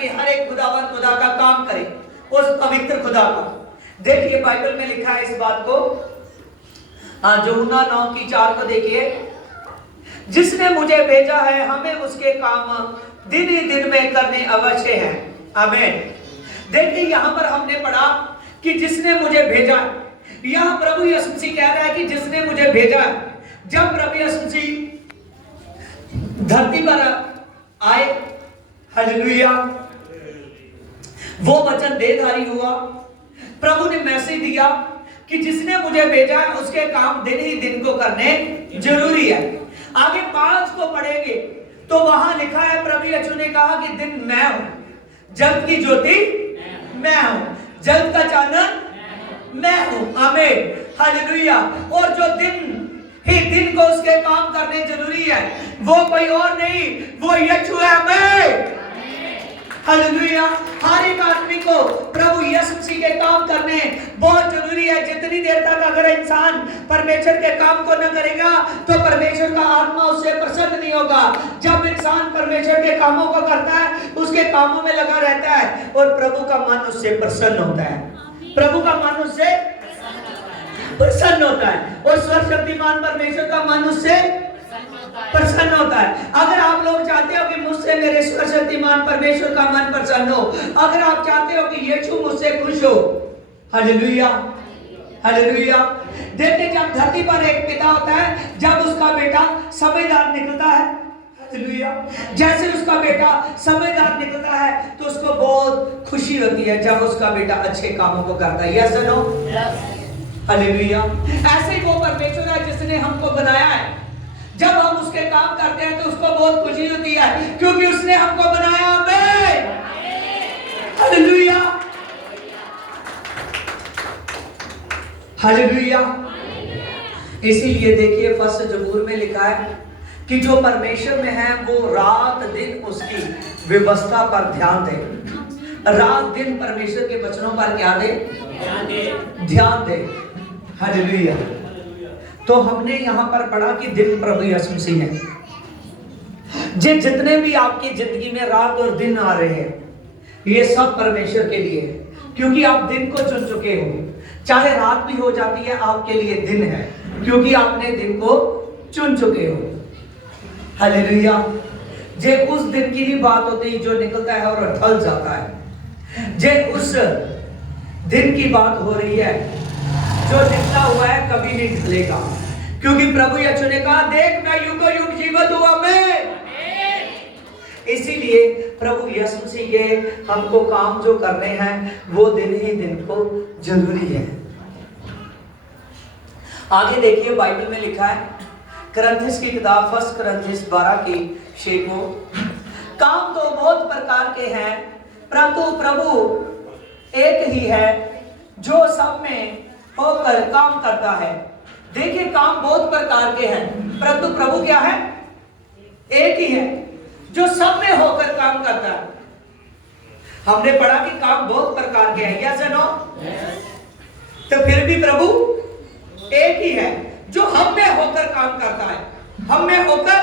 कि हर एक खुदावन खुदा का काम करे, उस पवित्र खुदा का। देखिए बाइबल में लिखा है इस बात को, यूहन्ना 9:4 को देखिए, जिसने मुझे भेजा है हमें उसके काम दिन ही दिन में करने अवश्य है। आमीन। देखिए यहां पर हमने पढ़ा कि जिसने मुझे भेजा, यहां प्रभु यीशु मसीह कह रहा है कि जिसने मुझे भेजा। जब प्रभु यीशु मसीह धरती पर आए, हालेलुया, वो वचन देहधारी हुआ, प्रभु ने मैसेज दिया कि जिसने मुझे भेजा है उसके काम दिन ही दिन को करने जरूरी है। आगे 5 को पढ़ेंगे तो वहां लिखा है, प्रभु यीशु ने कहा कि दिन मैं हूं, जगत की ज्योति मैं हूं, जगत का चानन मैं हूं। आमीन, हालेलुया। और जो दिन ही दिन को उसके काम करने जरूरी है, वो कोई और नहीं, वो यीशु है। आमीन, हालेलुया। हर एक आदमी को प्रभु यीशु मसीह के काम करने बहुत जरूरी है। जितनी देर तक अगर इंसान परमेश्वर के काम को न करेगा तो परमेश्वर का आत्मा उससे प्रसन्न नहीं होगा। जब इंसान परमेश्वर के कामों को करता है, उसके कामों में लगा रहता है, और प्रभु का मन उससे प्रसन्न होता है, प्रभु का मन उससे प्रसन्न होता है, और सर्वशक्तिमान परमेश्वर का मन उससे प्रसन्न होता है। अगर आप लोग चाहते हो कि मुझसे मेरे सर्वशक्तिमान परमेश्वर का मन प्रसन्न हो, अगर आप चाहते हो कि यीशु मुझसे खुश हो, हालेलुया, हालेलुया। देखिए जब धरती पर एक पिता होता है, जब उसका बेटा समझदार निकलता है, हालेलुया, जैसे उसका बेटा समझदार निकलता है तो उसको बहुत खुशी होती है जब उसका बेटा अच्छे कामों को करता है। Yes no, hallelujah. ऐसे ही वो परमेश्वर है जिसने हमको बनाया है, जब हम उसके काम करते हैं तो उसको बहुत खुशी होती है क्योंकि उसने हमको बनाया। आमीन, हालेलुया, हालेलुया। इसीलिए देखिए फर्स्ट जबूर में लिखा है कि जो परमेश्वर में है वो रात दिन उसकी व्यवस्था पर ध्यान दे। रात दिन परमेश्वर के वचनों पर क्या दे? ध्यान दे। हालेलुया। तो हमने यहां पर पढ़ा कि दिन प्रभु यीशु मसीह है। जितने भी आपकी जिंदगी में रात और दिन आ रहे हैं, ये सब परमेश्वर के लिए है, क्योंकि आप दिन को चुन चुके हो। चाहे रात भी हो जाती है, आपके लिए दिन है, क्योंकि आपने दिन को चुन चुके हो। हालेलुया। जे उस दिन की ही बात होती है जो निकलता है और ढल जाता है। जे उस दिन की बात हो रही है जो निकला हुआ है कभी नहीं निकलेगा, क्योंकि प्रभु यीशु ने कहा, देख मैं युगों युग जीवित हूं। आमीन। इसीलिए प्रभु यीशु से ये हमको काम जो करने हैं वो दिन ही दिन को जरूरी है। आगे देखिए बाइबल में लिखा है, कुरिन्थियों की किताब 1 कुरिन्थियों 12:6 को, काम तो बहुत प्रकार के हैं परंतु प्रभु एक ही है जो सब में होकर काम करता है। देखिए काम बहुत प्रकार के हैं परंतु प्रभु क्या है? एक ही है जो सब में होकर काम करता है। हमने पढ़ा कि काम बहुत प्रकार के हैं, यस नो? तो फिर भी प्रभु एक ही है जो हम में होकर काम करता है, हम में होकर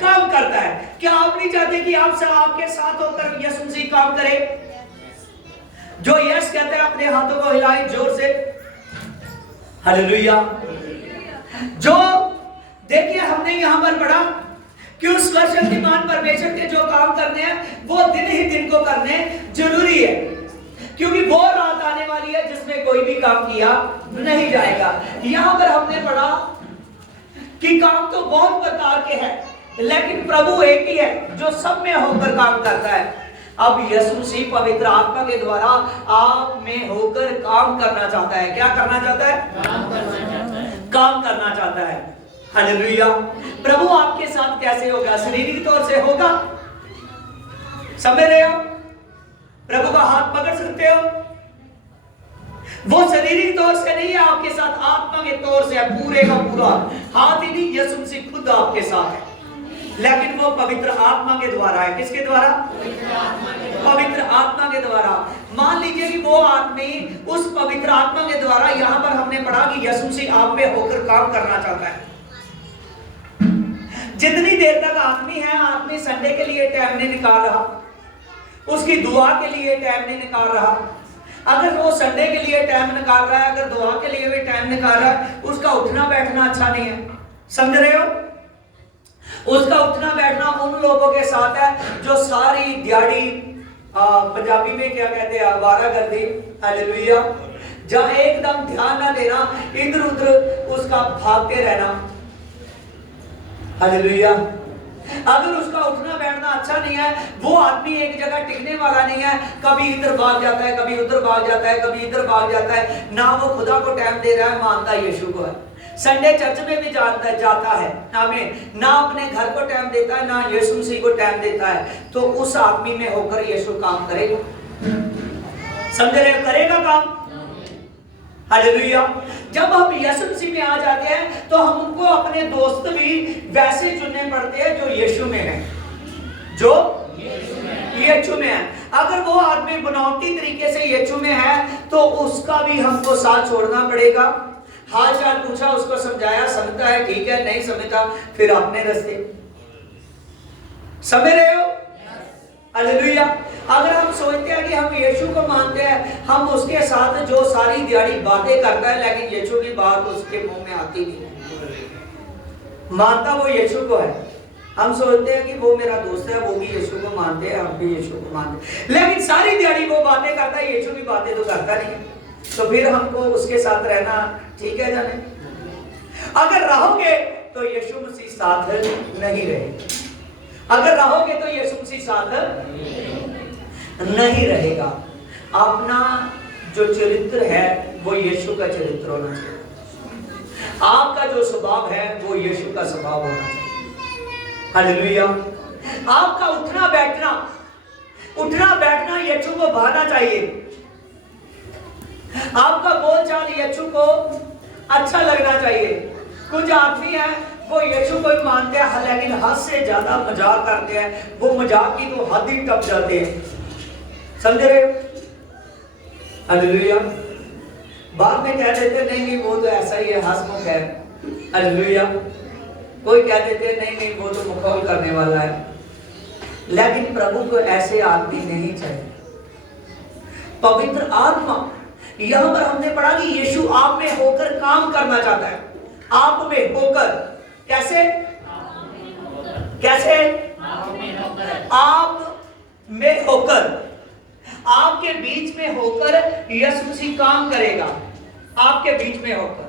काम करता है। क्या आप नहीं चाहते कि आपके साथ होकर यीशु मसीह काम करे? जो यस कहते हैं अपने हाथों को हिलाएं जोर से, हालेलुया। जो देखिए हमने यहां पर पढ़ा कि उस सर्वशक्तिमान परमेश्वर के जो काम करने हैं वो दिन ही दिन को करने जरूरी है, क्योंकि वो रात आने वाली है जिसमें कोई भी काम किया नहीं जाएगा। यहां पर हमने पढ़ा कि काम तो बहुत प्रकार के हैं लेकिन प्रभु एक ही है जो सब में होकर काम करता है। अब यीशु मसीह पवित्र आत्मा के द्वारा आप में होकर काम करना चाहता है। क्या करना चाहता है? काम करना चाहता है। हालेलुया। प्रभु आपके साथ कैसे होगा? शारीरिक तौर से होगा? समझ रहे हो? प्रभु का हाथ पकड़ सकते हो? वो शारीरिक तौर से नहीं है आपके साथ, आत्मा के तौर से है, पूरे का पूरा हाथ ही नहीं, यीशु मसीह खुद आपके साथ है, लेकिन वो पवित्र आत्मा के द्वारा है। किसके द्वारा? पवित्र आत्मा के द्वारा। मान लीजिए कि वो आदमी उस पवित्र आत्मा के द्वारा, यहां पर हमने पढ़ा कि यीशु मसीह आप में होकर काम करना चाहता है। जितनी देर तक आदमी है, आदमी संडे के लिए टाइम नहीं निकाल रहा, उसकी दुआ के लिए टाइम नहीं निकाल रहा, अगर वो संडे के लिए टाइम निकाल रहा है, अगर दुआ के लिए भी टाइम निकाल रहा है, उसका उठना बैठना अच्छा नहीं है। समझ रहे हो? उसका उठना बैठना उन लोगों के साथ है जो सारी दिहाड़ी, पंजाबी में क्या कहते हैं, आवारागर्दी, हालेलुया, जहां एकदम ध्यान ना देना, इधर उधर उसका भागते रहना, हालेलुया। अगर उसका उठना बैठना अच्छा नहीं है, वो आदमी एक जगह टिकने वाला नहीं है, कभी इधर भाग जाता है, कभी उधर भाग जाता है, कभी इधर भाग जाता है, ना वो खुदा को टाइम दे रहा है, मानता यीशु को है, संडे चर्च में भी जाता है, आमीन, ना अपने घर को टाइम देता है, ना यीशु मसीह को टाइम देता है, तो उस आदमी में होकर यीशु काम करेगा। समझ रहे, करेगा काम, हालेलुया। जब हम यीशु मसीह में आ जाते हैं तो हमको अपने दोस्त भी वैसे चुनने पड़ते हैं जो यीशु में है, जो यीशु में है। अगर वो आदमी बनावटी तरीके से यीशु में है तो उसका भी हमको साथ छोड़ना पड़ेगा। हाल चाल पूछा, उसको समझाया, समझता है ठीक है, नहीं समझता फिर अपने रास्ते। समझ रहे हो? हालेलुया। अगर हम सोचते हैं कि हम यीशु को मानते हैं, हम उसके साथ जो सारी दिहाड़ी बातें करता है, लेकिन यीशु की बात उसके मुंह में आती नहीं, मानता वो यीशु को है। हम सोचते हैं कि वो मेरा दोस्त है, वो भी यीशु को मानते हैं, हम भी यीशु को मानते हैं, लेकिन सारी दिहाड़ी वो बातें करता है, यीशु की बातें तो करता नहीं, तो फिर हमको उसके साथ रहना ठीक है जाने? अगर रहोगे तो यीशु मसीह साथ नहीं रहेगा, अगर रहोगे तो यीशु मसीह साथ नहीं रहेगा। अपना जो चरित्र है वो यीशु का चरित्र होना चाहिए, आपका जो स्वभाव है वो यीशु का स्वभाव होना चाहिए, हालेलुया। आपका उठना बैठना यीशु को भाना चाहिए, आपका बोलचाल यीशु को अच्छा लगना चाहिए। कुछ आदमी है वो यीशु को ही मानते हैं, लेकिन हद से ज्यादा मजाक करते हैं, वो मजाक की तो हद ही टप जाते हैं। समझ रहे हो? हालेलुया। बाद में कह देते नहीं वो तो ऐसा ही है, हंसमुख है, हालेलुया। कोई कह देते नहीं वो तो मखौल करने वाला है, लेकिन प्रभु को ऐसे आदमी नहीं चाहिए। पवित्र आत्मा, यहां पर हमने पढ़ा कि यीशु आप में होकर काम करना चाहता है, आप में होकर, कैसे कैसे आप में होकर, आपके बीच में होकर यीशु मसीह काम करेगा, आपके बीच में होकर।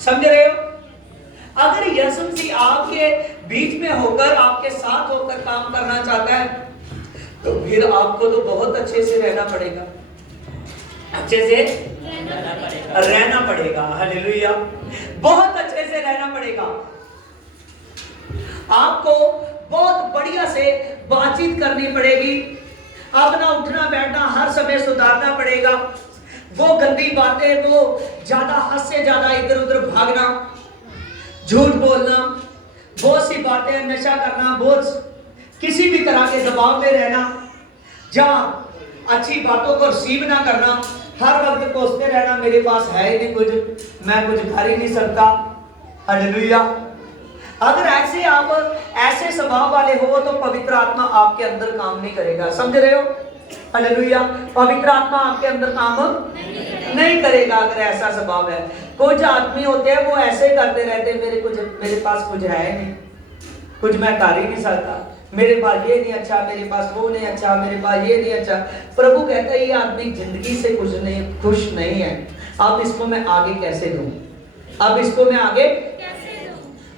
समझ रहे हो? अगर यीशु मसीह आपके बीच में होकर, आपके साथ होकर काम करना चाहता है, तो फिर आपको तो बहुत अच्छे से रहना पड़ेगा, अच्छे से रहना पड़ेगा, हालेलुया। बहुत अच्छे से रहना पड़ेगा, आपको बहुत बढ़िया से बातचीत करनी पड़ेगी, अपना उठना बैठना हर समय सुधारना पड़ेगा। वो गंदी बातें, वो ज्यादा हद से ज्यादा इधर उधर भागना, झूठ बोलना, बहुत सी बातें, नशा करना, बहुत किसी भी तरह के दबाव में रहना, जहां अच्छी बातों को रिसीव ना करना, हर वक्त कोसते रहना मेरे पास है ही नहीं कुछ, मैं कुछ कर ही नहीं सकता, हालेलुया। अगर ऐसे आप ऐसे स्वभाव वाले हो तो पवित्र आत्मा आपके अंदर काम नहीं करेगा। समझ रहे हो? हालेलुया। पवित्र आत्मा आपके अंदर काम नहीं करेगा अगर ऐसा स्वभाव है। कुछ आदमी होते हैं वो ऐसे करते रहते हैं, मेरे पास कुछ है नहीं, कुछ मैं कर ही नहीं सकता, मेरे पास ये नहीं अच्छा, मेरे पास वो नहीं अच्छा, मेरे पास ये नहीं अच्छा। प्रभु कहता है ये आदमी जिंदगी से खुश नहीं है, अब इसको मैं आगे कैसे दूं, अब इसको मैं आगे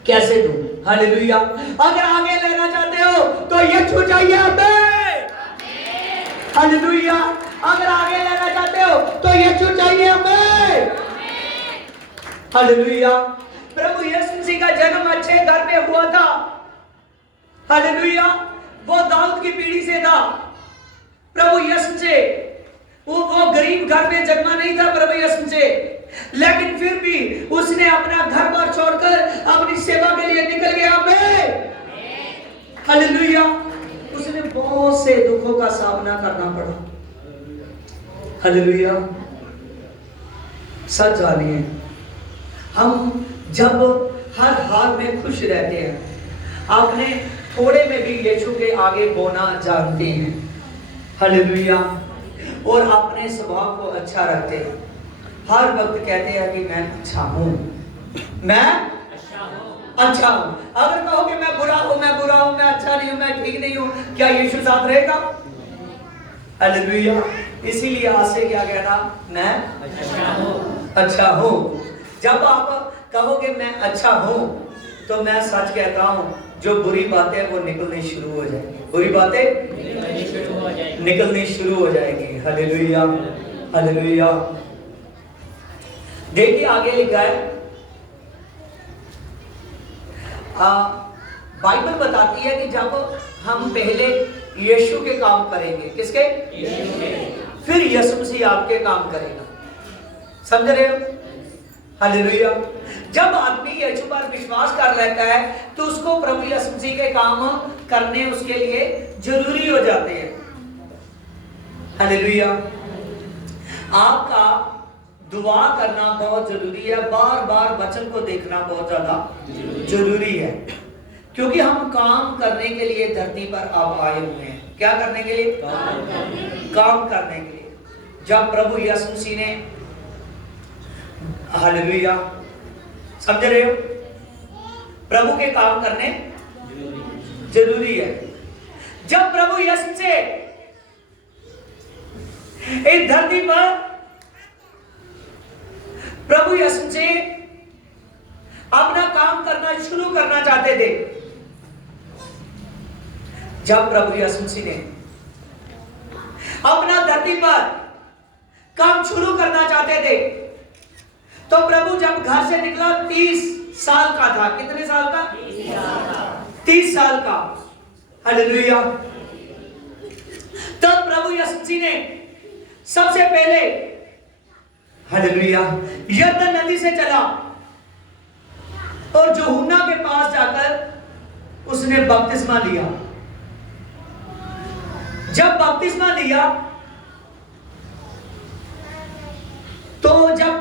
कैसे दूं, हालेलुया। अगर आगे लेना चाहते हो तो यीशु चाहिए हमें, हालेलुया। अगर आगे लेना चाहते हो तो यीशु चाहिए हमें, हालेलुया। प्रभु यीशु मसीह का जन्म अच्छे घर में हुआ था, हालेलुया। वो दाऊद की पीढ़ी से था, प्रभु यीशु से वो गरीब घर में जन्मा नहीं था प्रभु यीशु से, लेकिन फिर भी उसने अपना घर बार छोड़कर अपनी सेवा के लिए निकल गया, हालेलुया। उसने बहुत से दुखों का सामना करना पड़ा, हालेलुया। सच जानिए, हम जब हर हाल में खुश रहते हैं, आपने थोड़े में भी यीशु के आगे बोना जानते हैं, हालेलुया। और अपने स्वभाव को अच्छा रखते हैं, हर वक्त कहते हैं कि मैं अच्छा हूं, मैं अच्छा हूं। अगर कहोगे मैं बुरा हूं, मैं अच्छा नहीं हूं, मैं ठीक नहीं हूं, क्या यीशु साथ रहेगा? हालेलुया। इसीलिए आज से क्या कहना, मैं अच्छा हूं। जब आप कहोगे मैं अच्छा हूं, तो मैं सच कहता हूं, जो बुरी बातें वो निकलनी शुरू हो जाएंगी, बुरी बातें निकलनी शुरू हो जाएंगी। Hallelujah, hallelujah. देखिए आगे लिखा है, बाइबल बताती है कि जब हम पहले यीशु के काम करेंगे, किसके? फिर यीशु मसीह आपके काम करेगा। समझ रहे हो? हालेलुया। जब आदमी यीशु पर विश्वास कर लेता है तो उसको प्रभु यीशु मसीह के काम करने उसके लिए जरूरी हो जाते हैं। हालेलुया। आपका दुआ करना बहुत जरूरी है, बार बार वचन को देखना बहुत ज्यादा जरूरी है, क्योंकि हम काम करने के लिए धरती पर आप आए हुए हैं। क्या करने के लिए? काम करने के लिए। जब प्रभु यीशु मसीह ने, हालेलुया, समझ रहे हो, प्रभु के काम करने जरूरी है। जब प्रभु यीशु से इस धरती पर प्रभु यीशु से अपना काम करना शुरू करना चाहते थे, जब प्रभु यीशु मसीह ने अपना धरती पर काम शुरू करना चाहते थे, तो प्रभु जब घर से निकला 30 साल का था। कितने साल का? 30 साल का। हालेलुया। तब प्रभु यीशु मसीह ने सबसे पहले, हालेलुया, यरदन नदी से चला और यूहन्ना के पास जाकर उसने बपतिस्मा लिया। जब बपतिस्मा लिया तो जब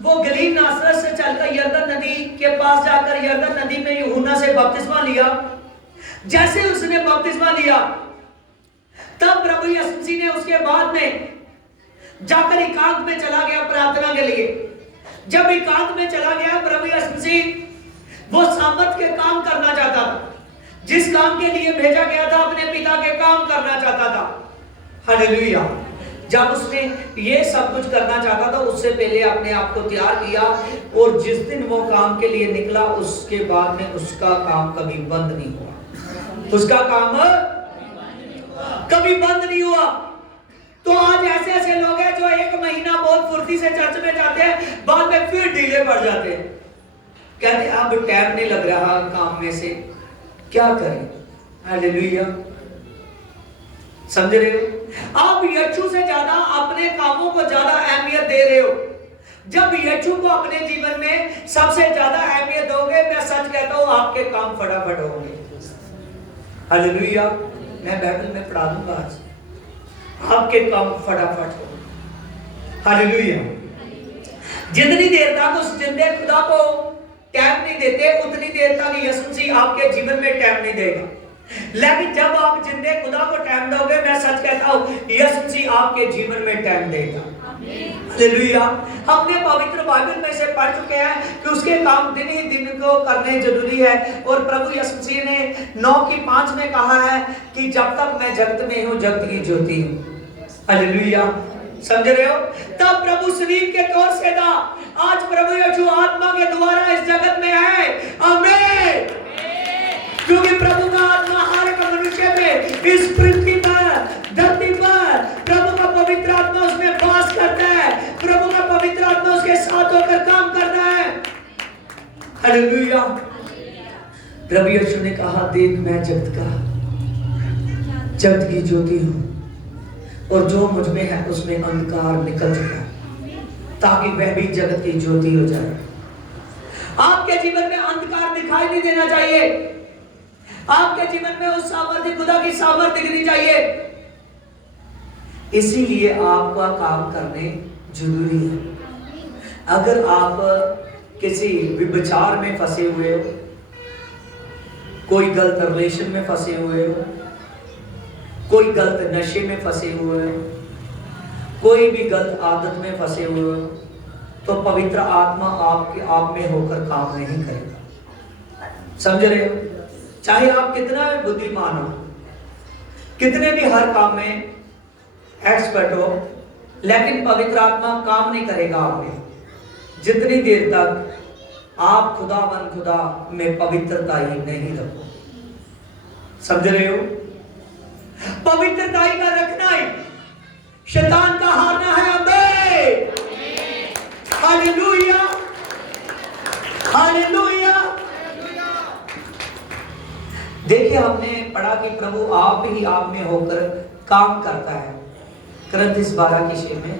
वो गलील नासरत से चलकर यरदन नदी के पास जाकर यरदन नदी में यूहन्ना से बपतिस्मा लिया, जैसे उसने बपतिस्मा लिया तब प्रभु यीशु मसीह ने उसके बाद में जाकर एकांत में चला गया प्रार्थना के लिए। जब एकांत में चला गया प्रभु यीशु मसीह वो सामर्थ के काम करना चाहता था, जिस काम के लिए भेजा गया था, अपने पिता के काम करना चाहता था। हालेलुया। जब उसने ये सब कुछ करना चाहता था, उससे पहले अपने आप को तैयार किया, और जिस दिन वो काम के लिए निकला उसके बाद में उसका काम कभी बंद नहीं हुआ, उसका काम कभी बंद नहीं हुआ। तो आज ऐसे ऐसे लोग हैं जो एक महीना बहुत फुर्ती से चर्च में जाते हैं, बाद में फिर ढीले पड़ जाते हैं, कहते हैं अब टाइम नहीं लग रहा काम में से, क्या करें? हालेलुया। समझ रहे हो? आप यीशु से ज्यादा अपने कामों को ज्यादा अहमियत दे रहे हो। जब यीशु को अपने जीवन में सबसे ज्यादा अहमियत दोगे, मैं सच कहता हूं आपके काम फटाफट होंगे। हालेलुया। मैं बाइबल में पढ़ा दूंगा आज, आपके काम फटाफट होंगे। हालेलुया। जितनी देर तक उस जिंदे खुदा को टाइम नहीं देते, उतनी देर तक यीशु मसीह आपके जीवन में टाइम नहीं देगा। लेकिन जब आप जिंदे खुदा को टाइम दोगे, मैं सच कहता हूं यीशु मसीह आपके जीवन में टाइम देगा। हालेलुया। हमने पवित्र बाइबल में से पढ़ चुके हैं कि उसके काम दिन ही दिन को करने जरूरी है, और प्रभु यीशु मसीह ने 9:5 में कहा है कि जब तक मैं जगत में हूं, जगत की ज्योति हूं। हालेलुया। समझ रहे हो? तब प्रभु शरीर के तौर से था, आज प्रभु यीशु आत्मा के द्वारा इस जगत में है। आमीन। क्योंकि प्रभु का आत्मा हर एक मनुष्य में, इस पृथ्वी पर, धरती पर, प्रभु का पवित्र आत्मा उसमें वास करता है। प्रभु का पवित्र आत्मा उसके साथ होकर काम करता है। हालेलुया। प्रभु यीशु ने कहा, देख मैं जगत की ज्योति हूं, और जो मुझ में है उसमें अंधकार निकल चुका है, ताकि वह भी जगत की ज्योति हो जाए। आपके जीवन में अंधकार दिखाई नहीं देना चाहिए, आपके जीवन में उस सामर्थ्य, खुदा की सामर्थ्य दिखनी चाहिए। इसीलिए आपका काम करने जरूरी है। अगर आप किसी विचार में फंसे हुए हो, कोई गलत रिलेशन में फंसे हुए हो, कोई गलत नशे में फंसे हुए हो, कोई भी गलत आदत में फंसे हुए हो, तो पवित्र आत्मा आपके आप में होकर काम नहीं करेगा। समझ रहे हो? चाहे आप कितना भी बुद्धिमान हो, कितने भी हर काम में एक्सपर्ट हो, लेकिन पवित्र आत्मा काम नहीं करेगा आप में जितनी देर तक आप खुदा में पवित्रता ही नहीं रखो। समझ रहे हो? पवित्रता ही का रखना ही शैतान का हारना है। आमीन, हालेलुया, हालेलुया। देखिए, हमने पढ़ा कि प्रभु आप ही आप में होकर काम करता है, कुरिन्थियों 12 की 6 में।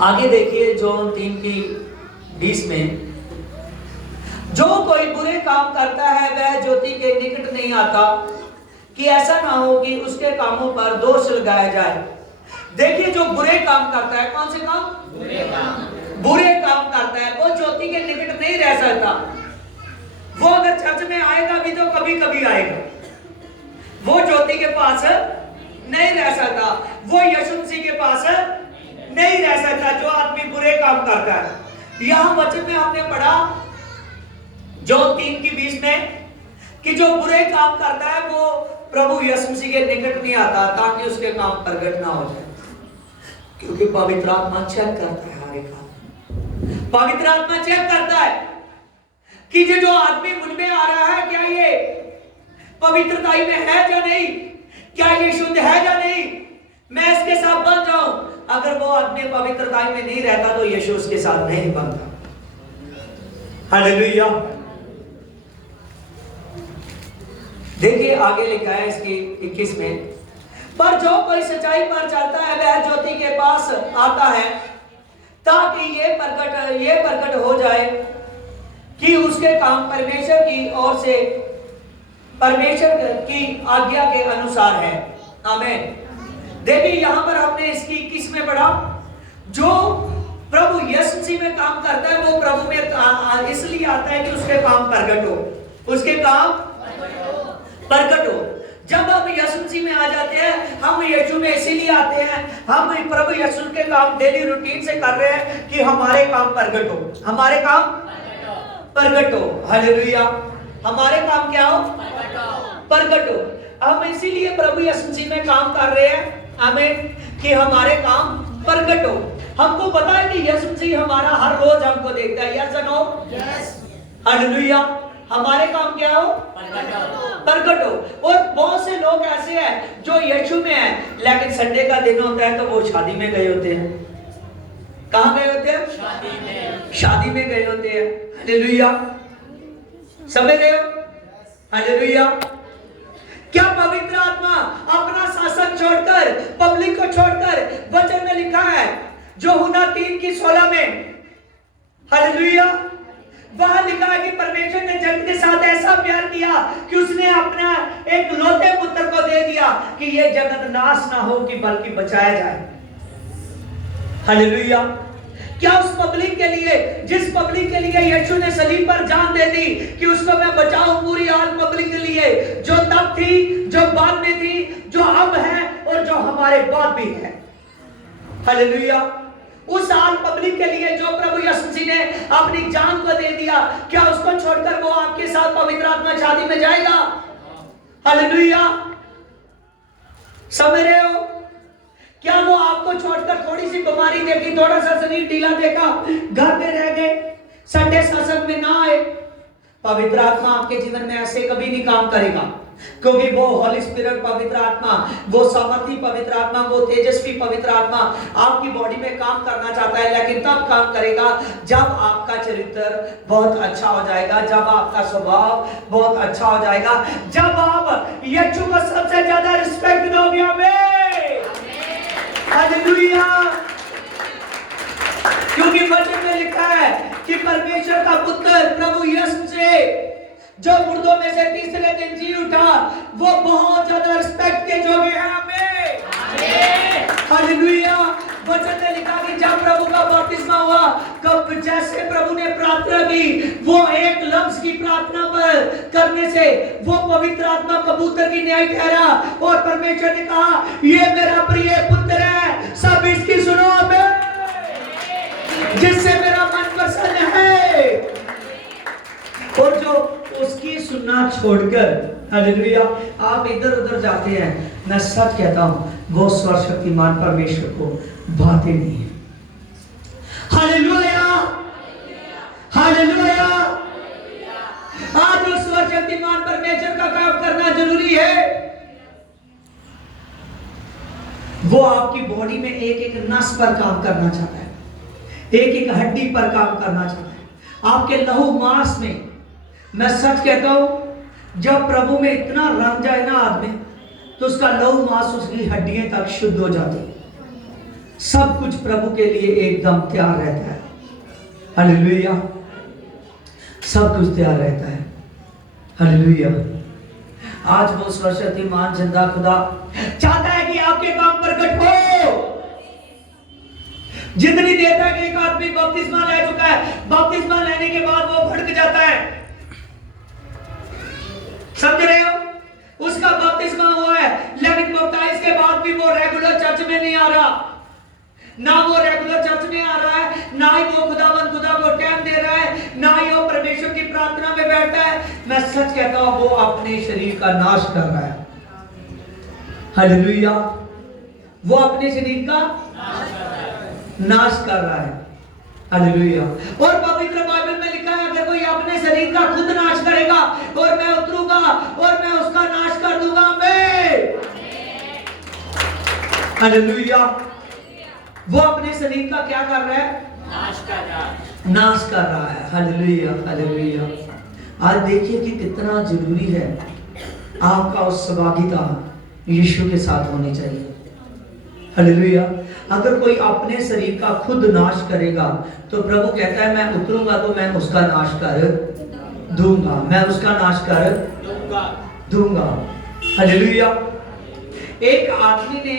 आगे देखिए जॉन 3:20 में, जो कोई बुरे काम करता है वह ज्योति के निकट नहीं आता कि ऐसा ना हो कि उसके कामों पर दोष लगाया जाए। देखिए, जो बुरे काम करता है, कौन से काम? बुरे काम करता है, वो ज्योति के निकट नहीं रह सकता। वो अगर चर्च में आएगा भी तो कभी कभी आएगा, वो ज्योति के पास नहीं रह सकता, वो यीशु मसीह के पास नहीं रह सकता जो आदमी बुरे काम करता है। यहां वचन में हमने पढ़ा जॉन 3:20 में कि जो बुरे काम करता है वो प्रभु यीशु मसीह के निकट नहीं आता ताकि उसके काम प्रगट ना हो जाए, क्योंकि पवित्र आत्मा चेक करता है हर एक काम। पवित्र आत्मा चेक करता है कि जो आदमी मुझ में आ रहा है, क्या ये पवित्रताई में है या नहीं, क्या ये शुद्ध है या नहीं, मैं इसके साथ बन जाऊं। अगर वो आदमी पवित्रताई में नहीं रहता तो यीशु उसके साथ नहीं बनता। हालेलुया। देखिए आगे लिखा है इसकी 21 में, पर जो कोई सच्चाई पर चलता है वह ज्योति के पास आता है ताकि ये प्रकट हो जाए कि उसके काम परमेश्वर की ओर से परमेश्वर की आज्ञा के अनुसार है। आमीन। देखिए यहां पर हमने इसकी 21 में पढ़ा, जो प्रभु यीशु मसीह में काम करता है वो प्रभु में इसलिए आता है कि उसके काम प्रकट हो, उसके काम प्रकट हो। जब हम यीशु मसीह में आ जाते हैं, हम यीशु में इसीलिए आते हैं, हम प्रभु यीशु के काम डेली रूटीन से कर रहे हैं कि हमारे काम प्रकट हो, हमारे काम प्रकट हो। हालेलुया। हमारे काम क्या हो? प्रकट हो। हम इसीलिए प्रभु यीशु मसीह में काम कर रहे हैं, आमीन, कि हमारे काम प्रकट हो। हमको पता है कि यीशु मसीह हमारा हर रोज हमको देखता है, यस नो? यस। हालेलुया। हमारे काम क्या हो? प्रकट हो। और बहुत से लोग ऐसे हैं जो यीशु में हैं, लेकिन संडे का दिन होता है तो वो शादी में गए होते हैं। कहां गए होते हैं? शादी में। शादी में गए होते हैं। हालेलुया। समझ रहे हो? हालेलुया। क्या पवित्र आत्मा अपना शासन छोड़कर, पब्लिक को छोड़कर, वचन में लिखा है यूहन्ना 3:16 में, हालेलुया, वहां लिखा है कि परमेश्वर ने जगत के साथ ऐसा प्यार किया कि उसने अपना एक लौते पुत्र को दे दिया कि यह जगत नाश ना हो कि बल्कि बचाया जाए। हालेलुया। क्या उस पब्लिक के लिए, जिस पब्लिक के लिए यीशु ने सलीब पर जान दे दी कि उसको मैं बचाऊं, पूरी आल पब्लिक के लिए जो तब थी, जो बाद में थी, जो अब है और जो हमारे बाद भी है। हालेलुया। उस आल पब्लिक के लिए जो प्रभु यीशु मसीह ने अपनी जान को दे दिया, क्या उसको छोड़कर वो आपके साथ पवित्र आत्मा शादी में जाएगा? हालेलुया। समझ रहे हो? क्या वो आपको छोड़कर थोड़ी सी बीमारी देखी, थोड़ा सा शरीर ढीला देखा, घर में रह गए, संडे सत्संग में ना आए? पवित्र आत्मा आपके जीवन में ऐसे कभी नहीं काम करेगा, क्योंकि वो होली स्पिरिट पवित्र आत्मा, वो सामर्थी पवित्र आत्मा, वो तेजस्वी पवित्र आत्मा आपकी बॉडी में काम करना चाहता है, लेकिन तब काम करेगा जब आपका चरित्र बहुत अच्छा हो जाएगा, जब आपका स्वभाव बहुत अच्छा हो जाएगा, जब आप यीशु को सबसे ज्यादा रिस्पेक्ट दोगे। आमीन। हालेलुया। क्योंकि वचन में लिखा है कि परमेश्वर का पुत्र प्रभु यीशु से जो मुर्दों में से तीसरे दिन जी उठा, वो बहुत ज्यादा रिस्पेक्ट के योग्य है। आमीन। हालेलुया। वचन में लिखा कि जब प्रभु का बपतिस्मा हुआ, कब जैसे प्रभु ने प्रार्थना की, वो एक लफ्ज की प्रार्थना पर करने से वो पवित्र आत्मा कबूतर की न्याय ठहरा और परमेश्वर ने कहा ये मेरा प्रिय पुत्र है, सब इसकी सुनो जिससे मेरा मन प्रसन्न है। और जो उसकी सुनना छोड़कर हालेलुया आप इधर उधर जाते हैं, मैं सच कहता हूं वो सर्वशक्तिमान परमेश्वर को भाते नहीं है। Hallelujah hallelujah. आज उस सर्वशक्तिमान परमेश्वर का काम करना जरूरी है। वो आपकी बॉडी में एक एक नस पर काम करना चाहता है, एक एक हड्डी पर काम करना चाहता है, आपके लहू मांस में। मैं सच कहता हूं जब प्रभु में इतना रंग जाए ना आदमी, तो उसका लहू मांस उसकी हड्डियां तक शुद्ध हो जाती है। सब कुछ प्रभु के लिए एकदम तैयार रहता है। हालेलुया। सब कुछ तैयार रहता है। हालेलुया। आज वो सर्वशक्तिमान जिंदा खुदा चाहता है कि आपके काम प्रकट हो। जितनी देर तक एक आदमी बपतिस्मा ले चुका है, बपतिस्मा लेने के बाद वो भड़क जाता है, समझ रहे हो? उसका बपतिस्मा हुआ है, लेकिन बपतिस्मा के बाद भी वो रेगुलर चर्च में नहीं आ रहा, ना वो रेगुलर चर्च में आ रहा है, ना ही वो खुदा को टाइम दे रहा है, ना ही वो परमेश्वर की प्रार्थना में बैठता है। मैं सच कहता हूं वो अपने शरीर का नाश कर रहा है। हालेलुया। वो अपने शरीर का नाश कर रहा है। हालेलुया। और पवित्र बाइबल में लिखा है अगर कोई अपने शरीर का खुद नाश करेगा और मैं उतरूंगा और मैं उसका नाश कर दूंगा। मैं हालेलुया। वो अपने शरीर का क्या कर रहा है? नाश कर रहा है। नाश कर रहा है। Hallelujah hallelujah. आज देखिए कि कितना जरूरी है आपका उस सहभागिता यीशु के साथ होनी चाहिए। हालेलुया। अगर कोई अपने शरीर का खुद नाश करेगा तो प्रभु कहता है मैं उतरूंगा तो मैं उसका नाश कर दूंगा, मैं उसका नाश कर दूंगा। हालेलुया। एक आदमी ने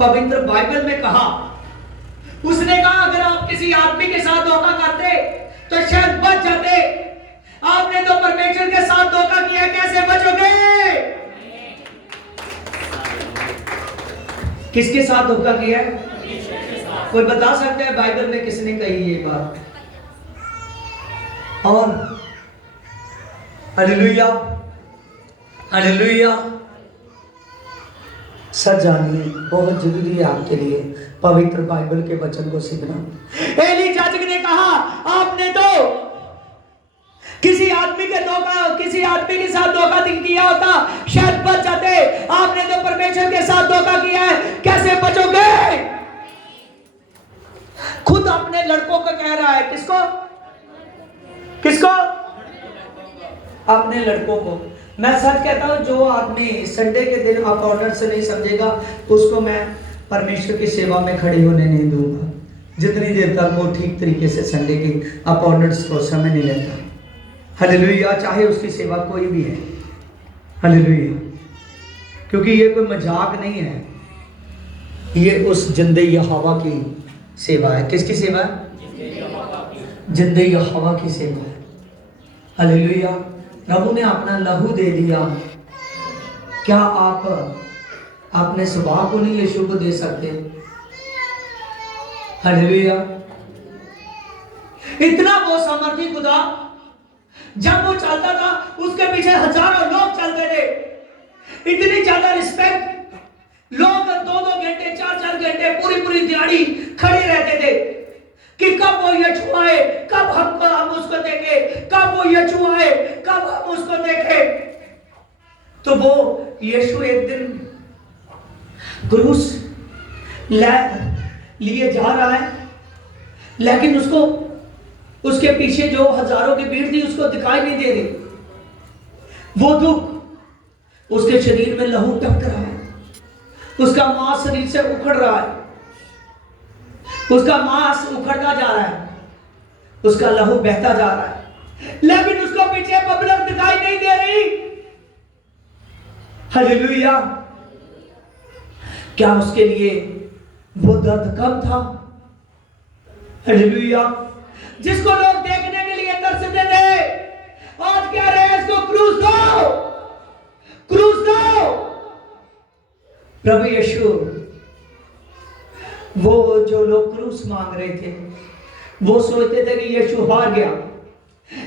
पवित्र बाइबल में कहा, उसने कहा अगर आप किसी आदमी के साथ धोखा करते तो शायद बच जाते, आपने तो परमेश्वर के साथ धोखा किया, कैसे बचोगे? किसके साथ धोखा किया है? कोई बता सकता है बाइबल में किसने कही ये बात? और हालेलुया हालेलुया। सच जानिए बहुत जरूरी है आपके लिए पवित्र बाइबल के वचन को सीखना। एली याजक ने कहा आपने तो किसी आदमी के साथ धोखा किया होता शायद बच जाते, आपने तो परमेश्वर के साथ धोखा किया है, कैसे बचोगे? खुद अपने लड़कों को कह रहा है। किसको? अपने लड़कों को। मैं सच कहता हूं जो आदमी संडे के दिन अपॉर्डर से नहीं समझेगा उसको मैं परमेश्वर की सेवा में खड़े होने नहीं दूंगा, जितनी देर तक वो ठीक तरीके से संडे की अपॉर्डर्स को समय नहीं लेता। हालेलुया। चाहे उसकी सेवा कोई भी है। हालेलुया। क्योंकि ये कोई मजाक नहीं है, ये उस जिंदे यहोवा की सेवा है। किसकी सेवा है? जिंदे यहोवा की सेवा है। हालेलुया। प्रभु ने अपना लहू दे दिया, क्या आप अपने स्वभाव को नहीं यीशु को दे सकते? हालेलुया। इतना वो सामर्थी खुदा, जब वो चलता था उसके पीछे हजारों लोग चलते थे, इतनी ज्यादा रिस्पेक्ट, लोग 2-2 घंटे 4-4 घंटे पूरी दिहाड़ी खड़े रहते थे कि कब वो यीशु आए, कब हम उसको देखे, कब वो यीशु आए, कब हम उसको देखे। तो वो यीशु एक दिन क्रूस लिए जा रहा है, लेकिन उसको उसके पीछे जो हजारों की भीड़ थी उसको दिखाई नहीं दे रही। वो दुख उसके शरीर में लहू टपक रहा है, उसका मांस शरीर से उखड़ रहा है, उसका मांस उखड़ता जा रहा है, उसका लहू बहता जा रहा है, लेकिन उसको पीछे पब्लिक दिखाई नहीं दे रही। हालेलुया। क्या उसके लिए वो दर्द कब था? हालेलुया। जिसको लोग देखने के लिए तरसते थे, आज क्या रहे, इसको क्रूस दो, क्रूस दो। प्रभु यीशु, वो जो लोग क्रूस मांग रहे थे, वो सोचते थे कि यीशु हार गया,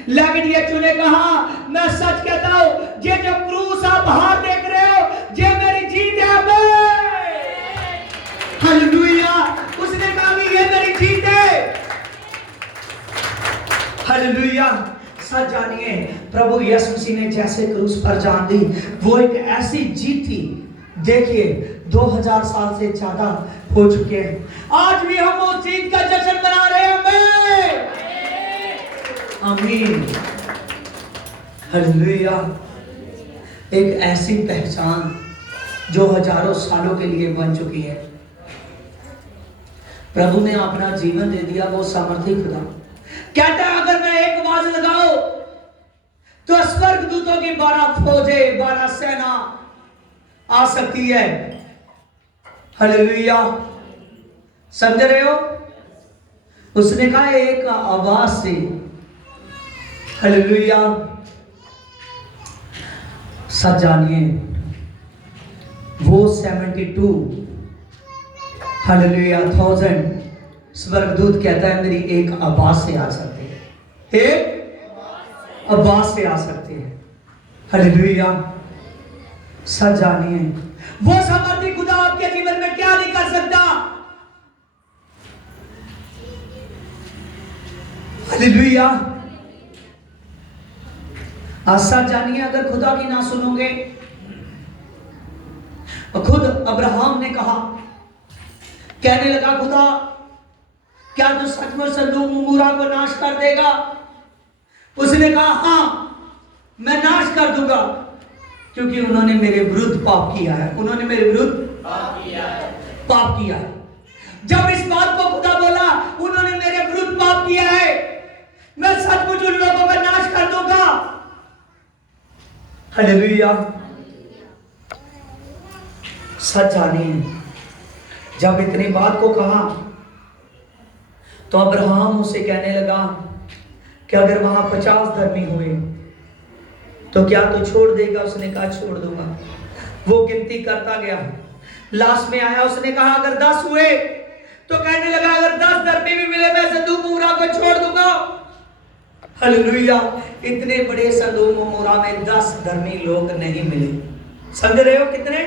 लेकिन यीशु ने कहा, मैं सच कहता हूं, ये जो क्रूस आप हार देख रहे हो, ये मेरी जीत है। हालेलुया। उसने कहा कि ये मेरी जीत है। हालेलुया। सच जानिए, प्रभु यीशु मसीह ने जैसे क्रूस पर जान दी, वो एक ऐसी जीत थी। देखिए 2000 साल से ज्यादा हो चुके हैं, आज भी हम उस जीत का जश्न मना रहे हैं। आमीन। हालेलुया। एक ऐसी पहचान जो हजारों सालों के लिए बन चुकी है। प्रभु ने अपना जीवन दे दिया, वो सामर्थी खुदा कहता है, अगर मैं एक आवाज लगाऊं तो स्वर्ग दूतों की 12 फौजें, 12 सेना आ सकती है। हालेलुया। समझ रहे हो? उसने कहा एक आवाज से। हालेलुया। सच जानिए, वो 72 हालेलुया 1000 स्वर्गदूत कहता है मेरी एक आवाज से आ सकते हैं, एक आवाज से आ सकते हैं। हालेलुया। सच जानिए, वो सामर्थी खुदा आपके जीवन में क्या नहीं कर सकता। हालेलुया। आज सच जानिए, अगर खुदा की ना सुनोगे, खुद अब्राहम ने कहा, कहने लगा, खुदा क्या तू सचमुच सदोम अमोरा को नाश कर देगा? उसने कहा, हाँ मैं नाश कर दूंगा, क्योंकि उन्होंने मेरे विरुद्ध पाप किया है, उन्होंने मेरे विरुद्ध पाप किया है। जब इस बात को खुदा बोला, उन्होंने मेरे विरुद्ध पाप किया है, मैं सचमुच उन लोगों का नाश कर दूंगा। हालेलुया। सच जानिए, जब इतनी बात को कहा तो अब्राहम उसे कहने लगा कि अगर वहां 50 धर्मी हुए तो क्या तू छोड़ देगा? उसने कहा छोड़ दूंगा। वो गिनती करता गया, लास्ट में आया, उसने कहा अगर 10 हुए, तो कहने लगा अगर 10 धर्मी भी मिले मैं सदोम अमोरा को छोड़ दूंगा। हालेलुया। इतने बड़े सदोम अमोरा में 10 धर्मी लोग नहीं मिले। समझ रहे हो कितने?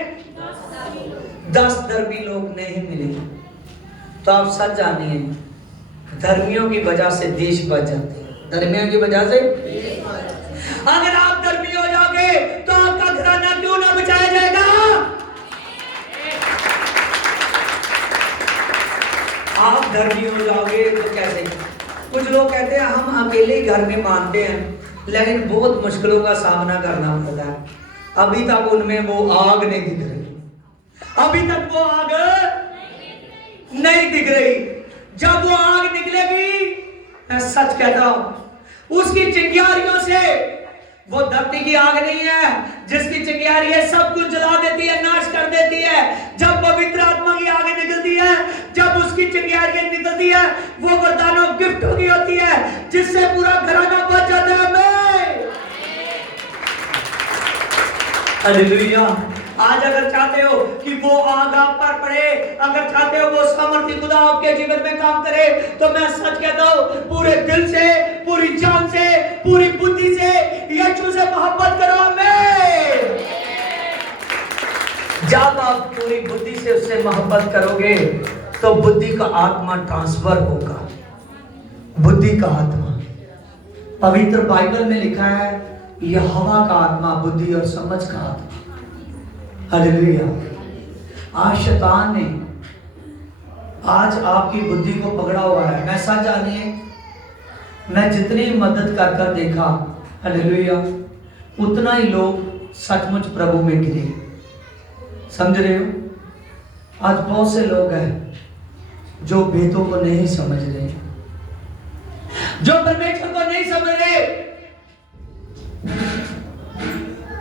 10 धर्मी लोग नहीं मिले। तो आप सच जानिए, धर्मियों की वजह से देश बच जाते हैं, धर्मियों की वजह से। अगर आप धर्मी हो जाओगे तो आपका घराना क्यों ना बचाया जाएगा? आप धर्मी हो जाओगे तो कैसे? कुछ लोग कहते हैं हम अकेले घर में मानते हैं, लेकिन बहुत मुश्किलों का सामना करना पड़ता है। अभी तक उनमें वो आग नहीं दिख रही, अभी तक वो आग नहीं दिख रही। जब वो आग निकलेगी, मैं सच कहता हूं, उसकी चिंगारियों से, वो धरती की आग नहीं है जिसकी चिंगारी है सब कुछ जला देती है, नाश कर देती है। जब पवित्र आत्मा की आग निकलती है, जब उसकी चिंगारी निकलती है, वो वरदानों गिफ्टों की होती है, जिससे पूरा घराना बच जाता है। हालेलुया। आज अगर चाहते हो कि वो आग आप पर पड़े, अगर चाहते हो वो सामर्थी खुदा आपके जीवन में काम करे, तो मैं सच कहता हूं, पूरे दिल से, पूरी जान से, पूरी बुद्धि से यीशु से मोहब्बत करो। आमीन। जब आप पूरी बुद्धि से उससे मोहब्बत करोगे तो बुद्धि का आत्मा ट्रांसफर होगा। बुद्धि का आत्मा, पवित्र बाइबल में लिखा है, यहोवा का आत्मा बुद्धि और समझ का आत्मा। हालेलुया। आज शैतान ने आज आपकी बुद्धि को पकड़ा हुआ है। मैं सच जानिए, मैं जितनी मदद कर कर देखा, हालेलुया, उतना ही लोग सचमुच प्रभु में गिरे। समझ रहे हो? आज बहुत से लोग हैं जो भेदों को नहीं समझ रहे, जो परमेश्वर को नहीं समझ रहे।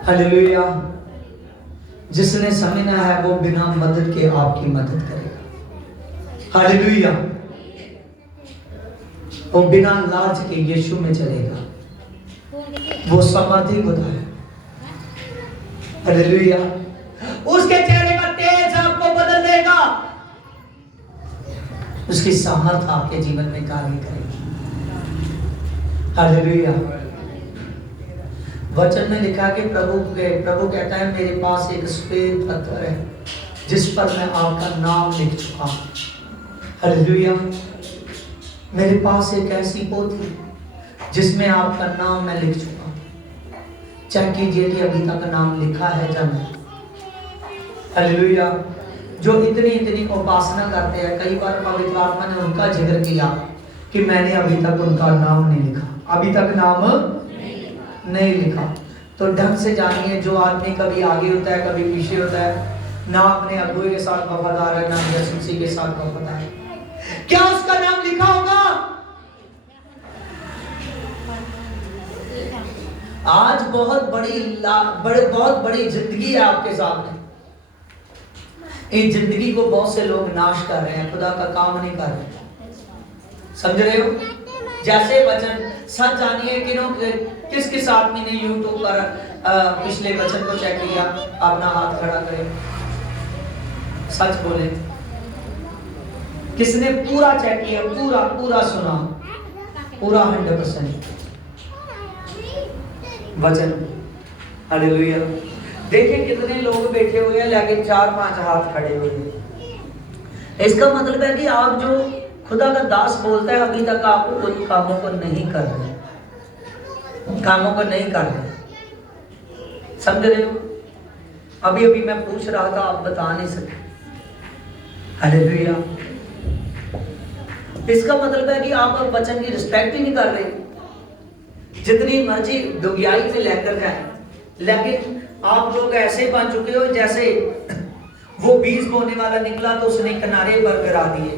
हालेलुया। जिसने समझना है वो बिना मदद के आपकी मदद करेगा। हालेलुया। वो बिना लाज के यीशु में चलेगा, वो समर्थी होता है। हालेलुया। उसके चेहरे का तेज आपको बदल देगा, उसकी सामर्थ आपके जीवन में कार्य करेगी। हालेलुया। वचन में लिखा कि प्रभु कहता है मेरे पास एक श्वेत पत्थर है जिस पर मैं आपका नाम लिख चुका हूं। हालेलुया। मेरे पास एक ऐसी पोथी जिसमें आपका नाम मैं लिख चुका हूं। चेक कीजिए कि अभी तक नाम लिखा है या नहीं। हालेलुया। जो इतनी उपासना करते हैं, कई बार पवित्र आत्मा ने उनका जिक्र किया कि मैंने अभी तक उनका नाम नहीं लिखा, अभी तक नाम नहीं लिखा। तो ढंग से जानिए, जो आदमी कभी आगे होता है कभी पीछे होता है, ना अपने अगुए के साथ वफादार है ना यीशु के साथ वफादार है, क्या उसका नाम लिखा होगा? आज बहुत बड़ी जिंदगी है आपके सामने। इस जिंदगी को बहुत से लोग नाश कर रहे हैं, खुदा का काम नहीं कर रहे। समझ रहे हो? जैसे वचन सच जानिए कि किस आदमी ने यूट्यूब पर पिछले वचन को चेक किया, अपना हाथ खड़ा करे, सच बोले। किसने पूरा चेक किया, पूरा सुना, पूरा 100% वचन। हालेलुया। देखिए कितने लोग बैठे हुए हैं लेकिन 4-5 हाथ खड़े हुए हैं। इसका मतलब है कि आप जो खुदा का दास बोलता है अभी तक आप उन कामों को नहीं कर रहे, समझ रहे हो? अभी मैं पूछ रहा था, आप बता नहीं सकते। हालेलुया। इसका मतलब है कि आप वचन की रिस्पेक्ट ही नहीं कर रहे। जितनी मर्जी दुनियाई में लेकर जाए, लेकिन आप लोग ऐसे बन चुके हो जैसे वो बीज बोने वाला निकला तो उसने किनारे पर गिरा दिए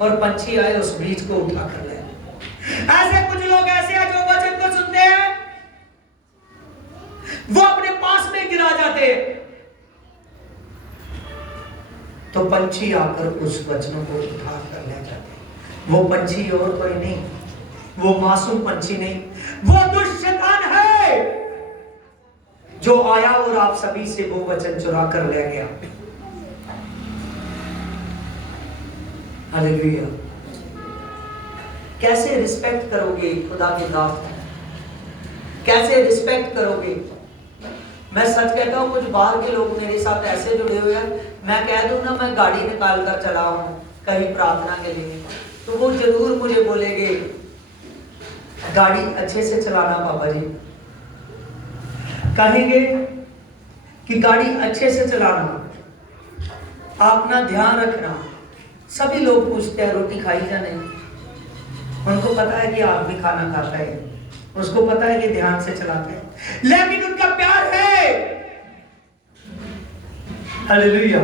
और पंछी आए उस बीज को उठा कर ले। ऐसे कुछ लोग ऐसे हैं जो वचन को सुनते हैं, वो अपने पास में गिरा जाते हैं, तो पंछी आकर उस वचनों को उठा कर ले जाते हैं। वो पंछी और कोई नहीं, वो मासूम पंछी नहीं, वो दुष्ट शैतान है जो आया और आप सभी से वो वचन चुरा कर ले गया। हालेलुया। कैसे रिस्पेक्ट करोगे खुदा के दास? कैसे रिस्पेक्ट करोगे? मैं सच कहता हूं, कुछ बाहर के लोग मेरे साथ ऐसे जुड़े हुए हैं, मैं कह दूं ना मैं गाड़ी निकाल कर चला हूं कहीं प्रार्थना के लिए, तो वो जरूर मुझे बोलेंगे गाड़ी अच्छे से चलाना पापा जी, कहेंगे कि गाड़ी अच्छे से चलाना, अपना ध्यान रखना। सभी लोग पूछते हैं रोटी खाई या नहीं, उनको पता है कि आप भी खाना खाता है, उसको पता है कि ध्यान से चलाते हैं, लेकिन उनका प्यार है। हालेलुया।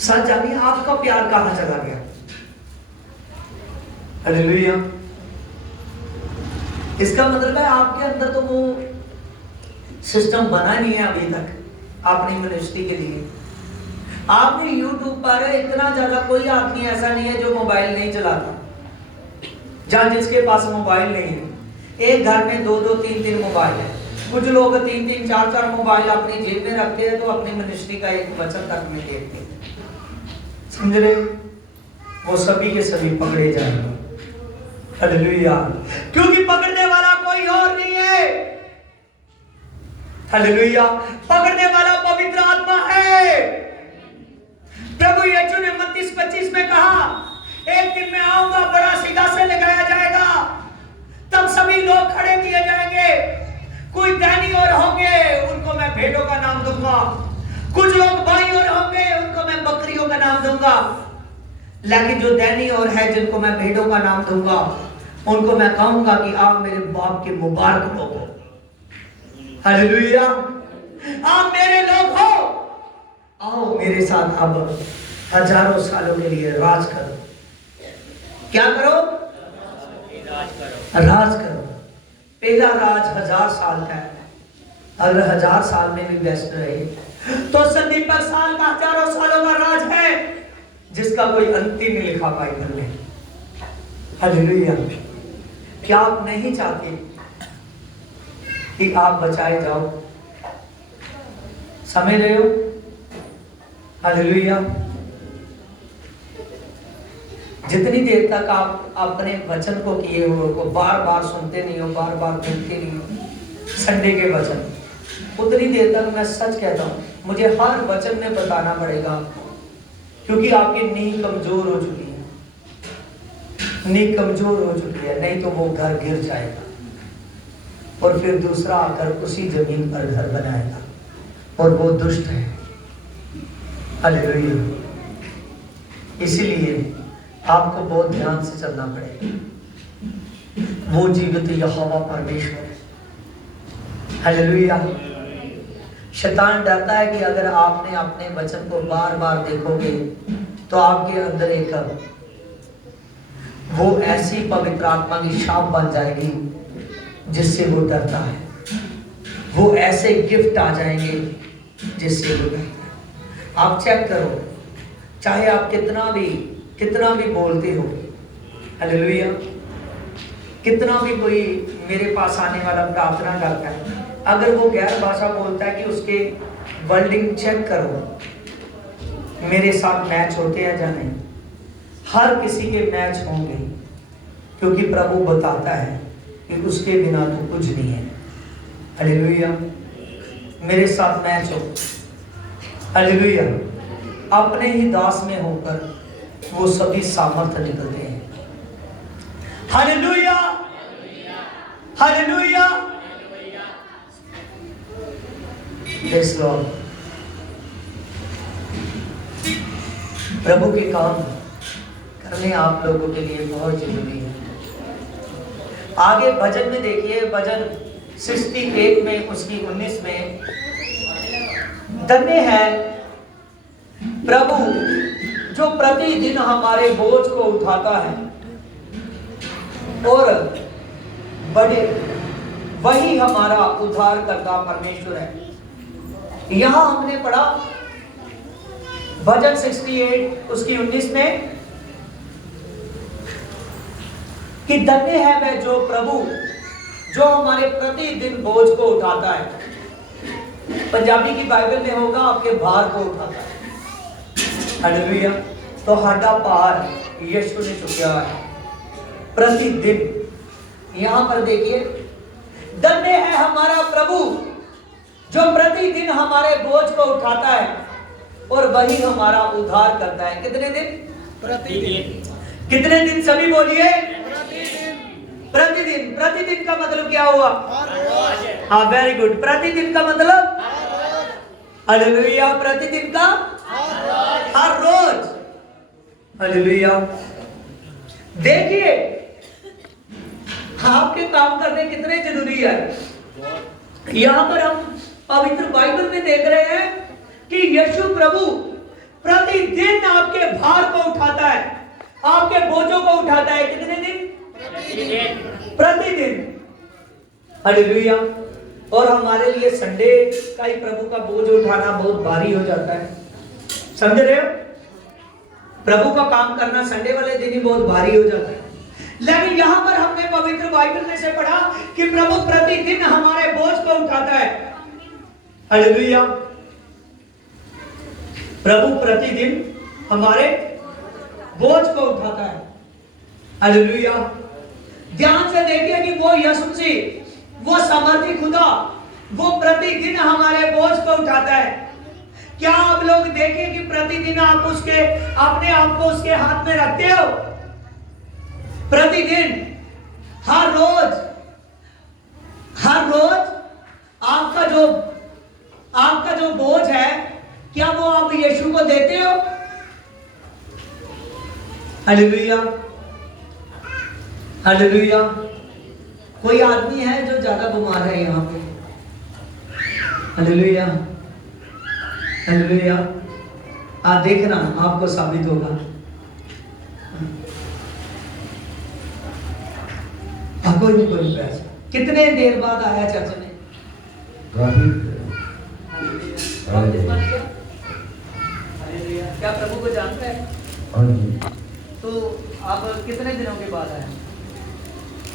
सच जानिए आपका प्यार कहां चला गया? हालेलुया। इसका मतलब है आपके अंदर तो वो सिस्टम बना नहीं है अभी तक अपनी मिनिस्ट्री के लिए। आपने YouTube पर इतना ज्यादा कोई आदमी ऐसा नहीं है जो मोबाइल नहीं चलाता, जहां जिसके पास मोबाइल नहीं है। एक घर में 2-2, 3-3 मोबाइल है। कुछ लोग 3-3, 4-4 मोबाइल अपनी जेब में रखते हैं, तो अपनी मिनिस्ट्री का एक वचन तक में देखते हैं। समझ रहे? वो सभी के सभी पकड़े जाएंगे। हालेलुया। क्योंकि पकड़ने वाला कोई और नहीं है। हालेलुया। पकड़ने वाला पवित्र आत्मा है। प्रभु यीशु ने मत्ती 25 में कहा, एक दिन मैं आऊंगा, बड़ा सिंहासन लगाया जाएगा, तब सभी लोग खड़े किए जाएंगे। कोई दाहिनी ओर होंगे, उनको मैं भेड़ों का नाम दूंगा, कुछ लोग बाईं ओर होंगे, उनको मैं बकरियों का नाम दूंगा, लेकिन जो दाहिनी ओर है जिनको मैं भेड़ों का नाम दूंगा, उनको मैं कहूंगा कि आप मेरे बाप के मुबारक लोग हो। हालेलुया। आप मेरे लोग हो, आओ मेरे साथ अब हजारों सालों के लिए राज करो। क्या करो? राज करो। पहला राज 1000 साल का है, अगर 1000 साल में भी व्यस्त रहे तो 70 साल का हजारों सालों का राज है। जिसका कोई अंत ही नहीं लिखा बाइबल में। हालेलुया। क्या आप नहीं चाहते कि आप बचाए जाओ? समझ रहे हो? हालेलुया। जितनी देर तक आप अपने वचन को किए हुए को बार बार सुनते नहीं हो, बार बार सुनते नहीं हो संडे के वचन, उतनी देर तक मैं सच कहता हूं मुझे हर वचन में बताना पड़ेगा, क्योंकि आपकी नींव कमजोर हो चुकी है। नींव कमजोर हो चुकी है, नहीं तो वो घर गिर जाएगा और फिर दूसरा आकर उसी जमीन पर घर बनाएगा, और वो दुष्ट है। हालेलुया। इसीलिए आपको बहुत ध्यान से चलना पड़ेगा। वो जीवित यहोवा परमेश्वर है। हालेलुया। शैतान डरता है कि अगर आपने अपने वचन को बार बार देखोगे तो आपके अंदर एक वो ऐसी पवित्र आत्मा की छाप बन जाएगी जिससे वो डरता है। वो ऐसे गिफ्ट आ जाएंगे जिससे वो डरता है। आप चेक करो, चाहे आप कितना भी बोलते हो, हालेलुया, कितना भी कोई मेरे पास आने वाला प्रार्थना करता है, अगर वो गैर भाषा बोलता है कि उसके वर्डिंग चेक करो, मेरे साथ मैच होते हैं या नहीं? हर किसी के मैच होंगे, क्योंकि प्रभु बताता है कि उसके बिना तो कुछ नहीं है। हालेलुया। मेरे साथ मैच हो। हालेलुया। अपने ही दास में होकर वो सभी सामर्थ्य निकलते हैं। हालेलुया। हालेलुया। Praise Lord. प्रभु के काम करने आप लोगों के लिए बहुत जरूरी है। आगे भजन में देखिए, भजन 61 में उसकी 19 में, धन्य है प्रभु जो प्रतिदिन हमारे बोझ को उठाता है और बड़े वही हमारा उद्धार करता परमेश्वर है। यहां हमने पढ़ा भजन 68 उसकी 19 में कि धन्य है वह जो प्रभु जो हमारे प्रतिदिन बोझ को उठाता है। पंजाबी की बाइबल में होगा आपके भार को उठाता है। हालेलुया। तो हटा पार यीशु ने चुका है प्रतिदिन। यहां पर देखिए, धन्य है हमारा प्रभु जो प्रतिदिन हमारे बोझ को उठाता है और वही हमारा उद्धार करता है। कितने दिन? प्रतिदिन। कितने दिन? सभी बोलिए प्रतिदिन। प्रतिदिन का मतलब क्या हुआ? हाँ, वेरी गुड। प्रतिदिन का मतलब हालेलुया, प्रतिदिन का हर रोज। हालेलुया। देखिए आपके काम करने कितने जरूरी है। यहां पर हम पवित्र बाइबल में देख रहे हैं कि यीशु प्रभु प्रतिदिन आपके भार को उठाता है, आपके बोझों को उठाता है। कितने दिन? प्रतिदिन। हालेलुया। और हमारे लिए संडे का ही प्रभु का बोझ उठाना बहुत भारी हो जाता है। समझ रहे हो? प्रभु का काम करना संडे वाले दिन ही बहुत भारी हो जाता है। लेकिन यहां पर हमने पवित्र बाइबल में से पढ़ा कि प्रभु प्रतिदिन हमारे बोझ को उठाता है। हालेलुया। प्रभु प्रतिदिन हमारे बोझ को उठाता है। हालेलुया। ध्यान से देखिए कि वो यीशु मसीह, वो सामर्थी खुदा, वो प्रतिदिन हमारे बोझ को उठाता है। क्या आप लोग देखें कि प्रतिदिन आप उसके अपने आप को उसके हाथ में रखते हो? प्रतिदिन, हर रोज आपका जो बोझ है, क्या वो आप यीशु को देते हो? हालेलुया। हालेलुया। कोई आदमी है जो ज्यादा बीमार है यहाँ पे? हालेलुया। हालेलुया। आप देखना, आपको साबित होगा। कोई पैसा कितने देर बाद आया चर्च में? क्या प्रभु को जानता है? हाँ जी। तो आप कितने दिनों के बाद आए?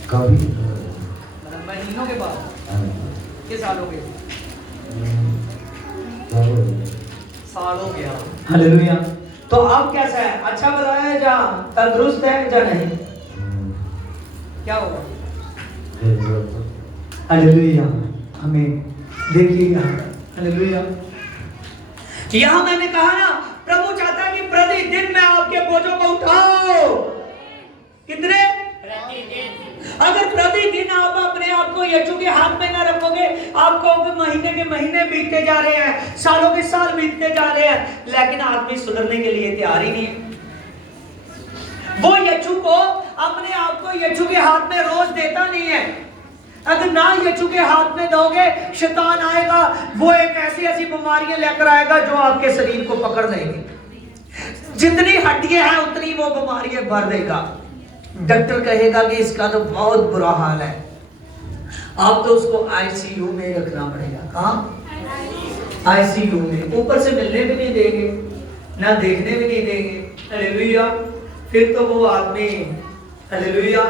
कभी मतलब महीनों के बाद? कि सालों के? साल हो गया। हालेलुया। तो आप कैसा है? अच्छा बताया है या तंदुरुस्त है या नहीं? क्या होगा? हालेलुया। हमें देखिएगा। हालेलुया। यहाँ मैंने कहा ना, प्रभु चाहता है कि प्रतिदिन मैं आपके बोझों को उठाओ। कितने? अगर प्रतिदिन आप अपने आप को यीशु के हाथ में ना रखोगे, आपको महीने के महीने बीतते जा रहे हैं, सालों के साल बीतते जा रहे हैं, लेकिन आदमी सुधरने के लिए तैयार ही नहीं है। वो यीशु को, अपने आप को यीशु के हाथ में रोज देता नहीं है। अगर ना यीशु के हाथ में दोगे, शैतान आएगा, वो एक ऐसी ऐसी बीमारियां लेकर आएगा जो आपके शरीर को पकड़ लेंगे। जितनी हड्डियां हैं उतनी वो बीमारियां भर देगा। डॉक्टर कहेगा कि इसका तो बहुत बुरा हाल है, आप तो उसको आईसीयू में रखना पड़ेगा। कहाँ? आईसीयू में। ऊपर से मिलने भी नहीं देंगे, ना देखने भी नहीं देंगे। हालेलुया। फिर तो वो आदमी, हालेलुया,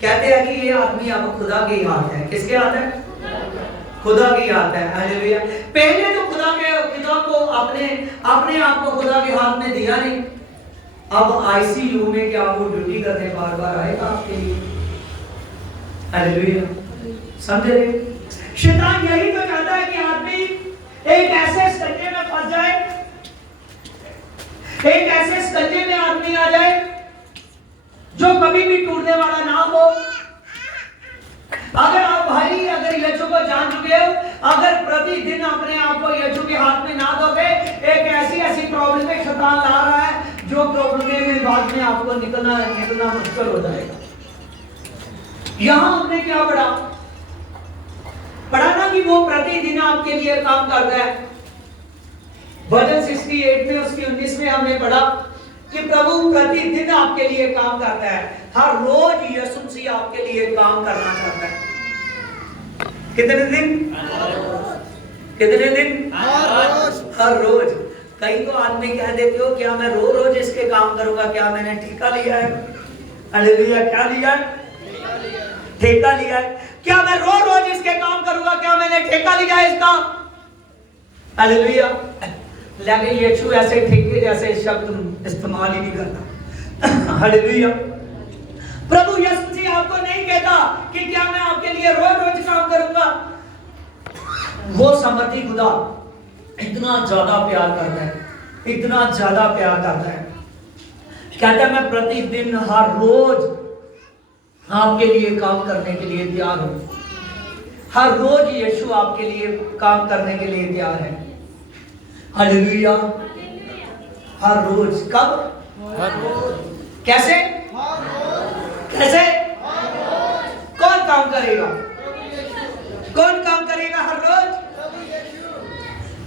कहते हैं कि ये आदमी अब खुदा के हाथ है। किसके हाथ है? खुदा की हाथ है। हालेलुया। पहले तो खुदा को अपने आप को खुदा के हाथ में दिया नहीं, अब आईसीयू में क्या वो ड्यूटी करने बार बार आएगा आपके लिए? हालेलुया। समझ रहे? शैतान यही तो चाहता है कि आदमी एक ऐसे स्कंजे में फंस जाए, एक ऐसे स्कंजे में आदमी आ जाए जो कभी भी टूटने वाला ना हो। अगर आप भाई, अगर यीशु को जान चुके हो, अगर प्रतिदिन अपने आप को यीशु के हाथ में ना दोगे, एक ऐसी प्रॉब्लम में शैतान ला रहा है जो प्रॉब्लम में बाद में आपको निकलना मुश्किल हो जाएगा। यहां हमने क्या पढ़ा ना कि वो प्रतिदिन आपके लिए काम करता है। भजन 68 में उसकी 19 में हमने पढ़ा कि प्रभु प्रतिदिन आपके लिए काम करता है। हर रोज यीशु मसीह आपके लिए काम करना चाहता है। कितने दिन? कितने दिन? हर रोज। कई तो आदमी कह देते हो, क्या मैं रोज इसके काम करूंगा? क्या मैंने ठेका लिया है? हालेलुया। क्या लिया है? ठेका लिया है। क्या मैं रोज इसके काम करूंगा? क्या मैंने ठेका लिया है इसका? हालेलुया। लेकिन यीशु ऐसे ठेके जैसे शब्द इस्तेमाल ही नहीं करता। हालेलुया। प्रभु यीशु मसीह आपको नहीं कहता कि क्या मैं आपके लिए रोज काम करूंगा। वो सामर्थी खुदा इतना ज्यादा प्यार करता है, इतना ज्यादा प्यार करता है, कहता है मैं प्रतिदिन हर रोज आपके लिए काम करने के लिए तैयार हूं। हर रोज यीशु आपके लिए काम करने के लिए तैयार है। हालेलुया। हर रोज। कब? हर रोज। कैसे? कैसे? कौन काम करेगा? कौन काम करेगा हर रोज?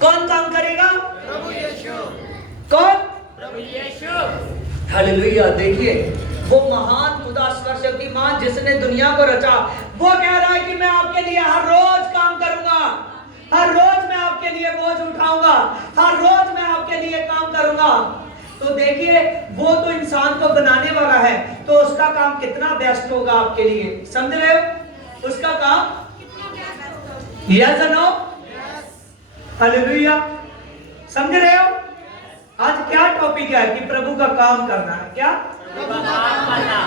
कौन काम करेगा? प्रभु यीशु। कौन? प्रभु यीशु। हालेलुया। देखिए, वो महान खुदा सर्वशक्तिमान जिसने दुनिया को रचा, वो कह रहा है कि मैं आपके लिए हर रोज काम करूंगा, हर रोज मैं आपके लिए बोझ उठाऊंगा, हर रोज मैं आपके लिए काम करूंगा। तो देखिए, वो तो इंसान को बनाने वाला है, तो उसका काम कितना बेस्ट होगा आपके लिए। समझ रहे हो? उसका काम यस और नो? हालेलुया। समझ रहे हो? आज क्या टॉपिक है कि प्रभु का काम करना है। क्या?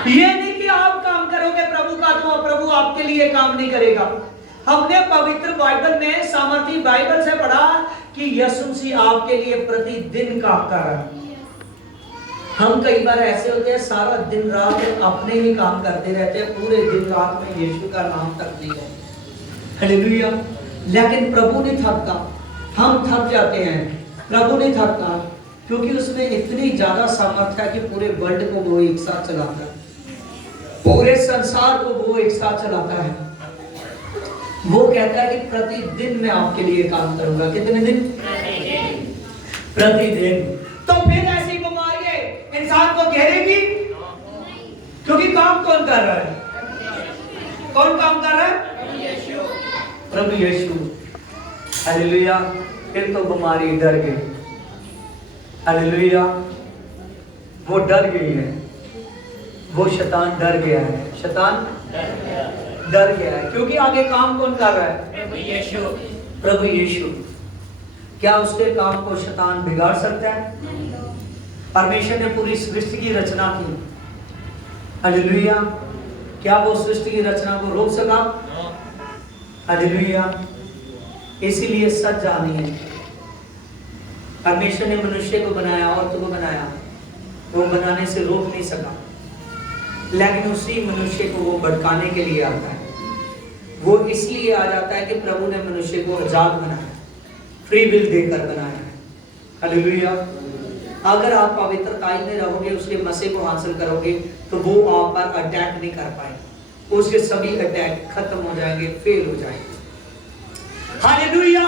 ये नहीं कि आप काम करोगे प्रभु का तो प्रभु आपके लिए काम नहीं करेगा। हमने पवित्र बाइबल में, सामर्थी बाइबल से पढ़ा कि यीशु मसीह आपके लिए प्रतिदिन काम कर रहा है। हम कई बार ऐसे होते हैं, सारा दिन रात अपने ही काम करते रहते हैं, पूरे दिन रात में यीशु का नाम तक नहीं है। हालेलुया। लेकिन प्रभु नहीं थकता, हम थक जाते हैं। प्रभु नहीं थकता क्योंकि उसमें इतनी ज्यादा सामर्थ्य है कि पूरे वर्ल्ड को वो एक साथ चलाता है, पूरे संसार को वो एक साथ चलाता है। वो कहता है कि प्रतिदिन मैं आपके लिए काम करूंगा। कितने दिन? प्रतिदिन। तो फिर ऐसी बीमारियां इंसान को घेरेगी, क्योंकि काम कौन कर रहा है? कौन काम कर रहा है? प्रभु यीशु। हालेलुया। फिर तो बीमारी डर गई। हालेलुया। वो डर गई है, वो शैतान डर गया है, शैतान डर गया है। क्योंकि आगे काम कौन कर रहा है? प्रभु यीशु। क्या उसके काम को शैतान बिगाड़ सकता है? परमेश्वर ने पूरी सृष्टि की रचना की, हालेलुया। क्या वो सृष्टि की रचना को रोक सका? हालेलुया। इसीलिए सच जानिए, परमेश्वर ने मनुष्य को बनाया, औरत को बनाया, वो बनाने से रोक नहीं सका, लेकिन उसी मनुष्य को वो भटकाने के लिए आता है। वो इसलिए आ जाता है कि प्रभु ने मनुष्य को आजाद बनाया, फ्री विल देकर बनाया है, हालेलुया। अगर आप पवित्रता में रहोगे, उसके मसीह को हासिल करोगे, तो वो आप पर अटैक नहीं कर पाएंगे, उसके सभी अटैक खत्म हो जाएंगे, फेल हो जाएंगे, हालेलुया।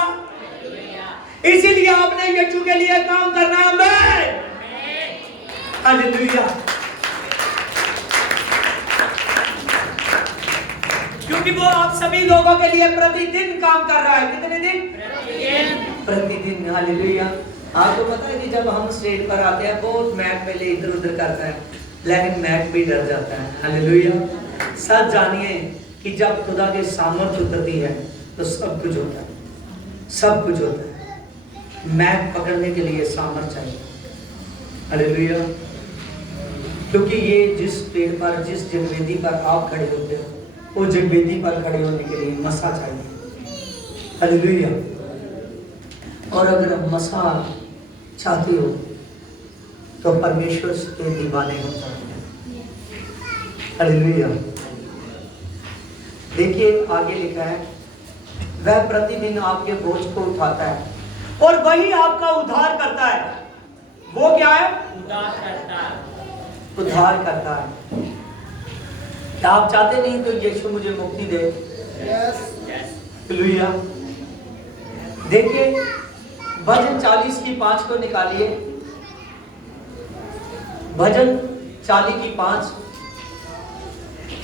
इसीलिए आपने यीशु के लिए काम करना है, हालेलुया। क्योंकि वो आप सभी लोगों के लिए प्रतिदिन काम कर रहा है। कितने दिन? प्रतिदिन, हालेलुया। आपको पता है कि जब हम स्टेज पर आते हैं, बहुत मैट पहले इधर उधर करता है, लेकिन मैट भी डर जाता है, हालेलुया। सच जानिए कि जब खुदा के सामर्थ्य उतरती है तो सब कुछ होता है, सब कुछ होता है। मैट पकड़ने के लिए सामर्थ्य चाहिए, हालेलुया। क्योंकि ये जिस पेड़ पर, जिस जगवेदी पर आप खड़े होते हो, वो जगवेदी पर खड़े होने के लिए मसा चाहिए, हालेलुया। और अगर आप मसा चाहते हो तो परमेश्वर के दीवाने हो जाते हैं, हालेलुया। देखिए आगे लिखा है, वह प्रतिदिन आपके बोझ को उठाता है और वही आपका उद्धार करता है। वो क्या है? उद्धार करता है, उद्धार करता है। क्या आप चाहते नहीं तो यीशु मुझे मुक्ति दे? हालेलुया। देखिए भजन 40 की 5 को निकालिए, भजन 40 की 5।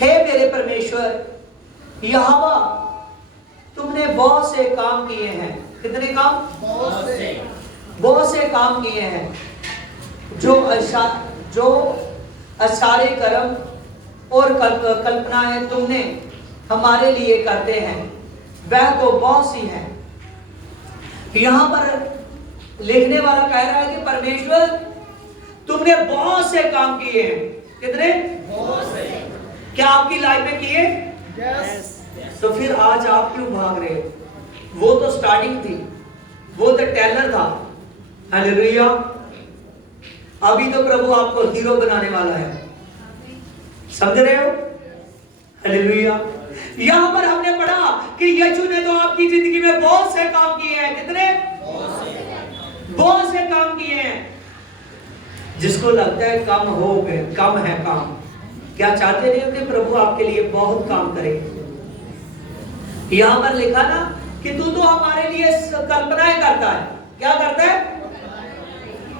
हे मेरे परमेश्वर यहोवा, तुमने बहुत से काम किए हैं। कितने काम? बहुत से काम किए हैं। जो असारे कर्म और कल्पनाएं तुमने हमारे लिए करते हैं, वह तो बहुत सी हैं। यहां पर लिखने वाला कह रहा है कि परमेश्वर तुमने बहुत से काम किए हैं। कितने? बहुत से। क्या आपकी लाइफ में किए? यस। तो फिर आज आप क्यों भाग रहे? वो तो स्टार्टिंग थी, वो तो टेलर था, हालेलुया। अभी तो प्रभु आपको हीरो बनाने वाला है, समझ रहे हो? हालेलुया। यहां पर हमने पढ़ा कि यीशु ने तो आपकी जिंदगी में बहुत से काम किए हैं। कितने? बहुत से काम किए हैं। जिसको लगता है कम हो गए, कम है काम, क्या चाहते नहीं कि प्रभु आपके लिए बहुत काम करे? यहां पर लिखा ना कि तू तो हमारे लिए कल्पनाएं करता है। क्या करता है?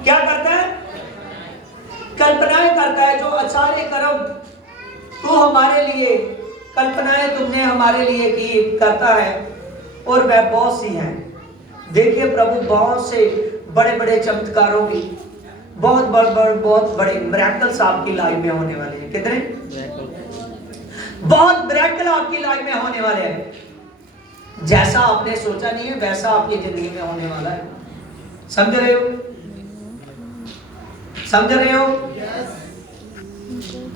क्या करता है? कल्पनाएं करता है। जो अचारे कर्म तू हमारे लिए, कल्पनाएं तुमने हमारे लिए की करता है, और वह बहुत सी हैं। देखिए प्रभु बहुत से बड़े बड़े चमत्कारों की, बहुत बड़े मिरेकल्स आपकी लाइफ में होने वाले हैं। कितने? बहुत मिरेकल आपकी लाइफ में होने वाले हैं। जैसा आपने सोचा नहीं है वैसा आपकी जिंदगी में होने वाला है। समझ रहे हो? समझ रहे हो?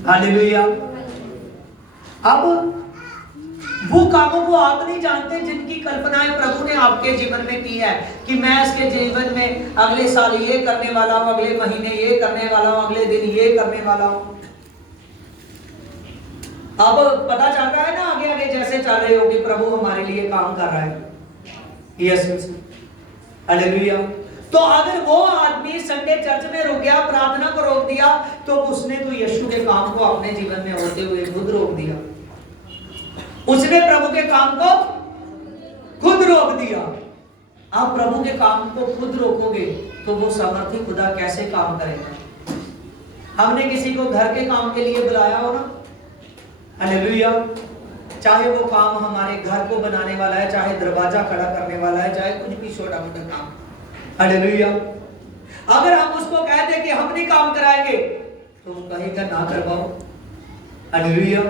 हालेलुया। अब वो कामों को आप नहीं जानते जिनकी कल्पनाएं प्रभु ने आपके जीवन में की है कि मैं इसके जीवन में अगले साल ये करने वाला हूं, अगले महीने ये करने वाला हूं, अगले दिन ये करने वाला हूं। अब पता चल रहा है ना आगे आगे जैसे चल रहे हो कि प्रभु हमारे लिए काम कर रहा है। Yes, hallelujah. तो अगर वो आदमी संडे चर्च में रुक गया, प्रार्थना को रोक दिया, तो उसने तो यीशु के काम को अपने जीवन में होते हुए खुद रोक दिया। उसने प्रभु के काम को खुद रोक दिया। आप प्रभु के काम को खुद रोकोगे तो वो सामर्थी खुदा कैसे काम करेगा? हमने किसी को घर के काम के लिए बुलाया हो ना, हालेलुया, चाहे वो काम हमारे घर को बनाने वाला है, चाहे दरवाजा खड़ा करने वाला है, चाहे कुछ भी छोटा मोटा काम, हालेलुया। अगर हम उसको कहते कि हम नहीं काम कराएंगे तुम कहीं का ना कर पाओ, हालेलुया,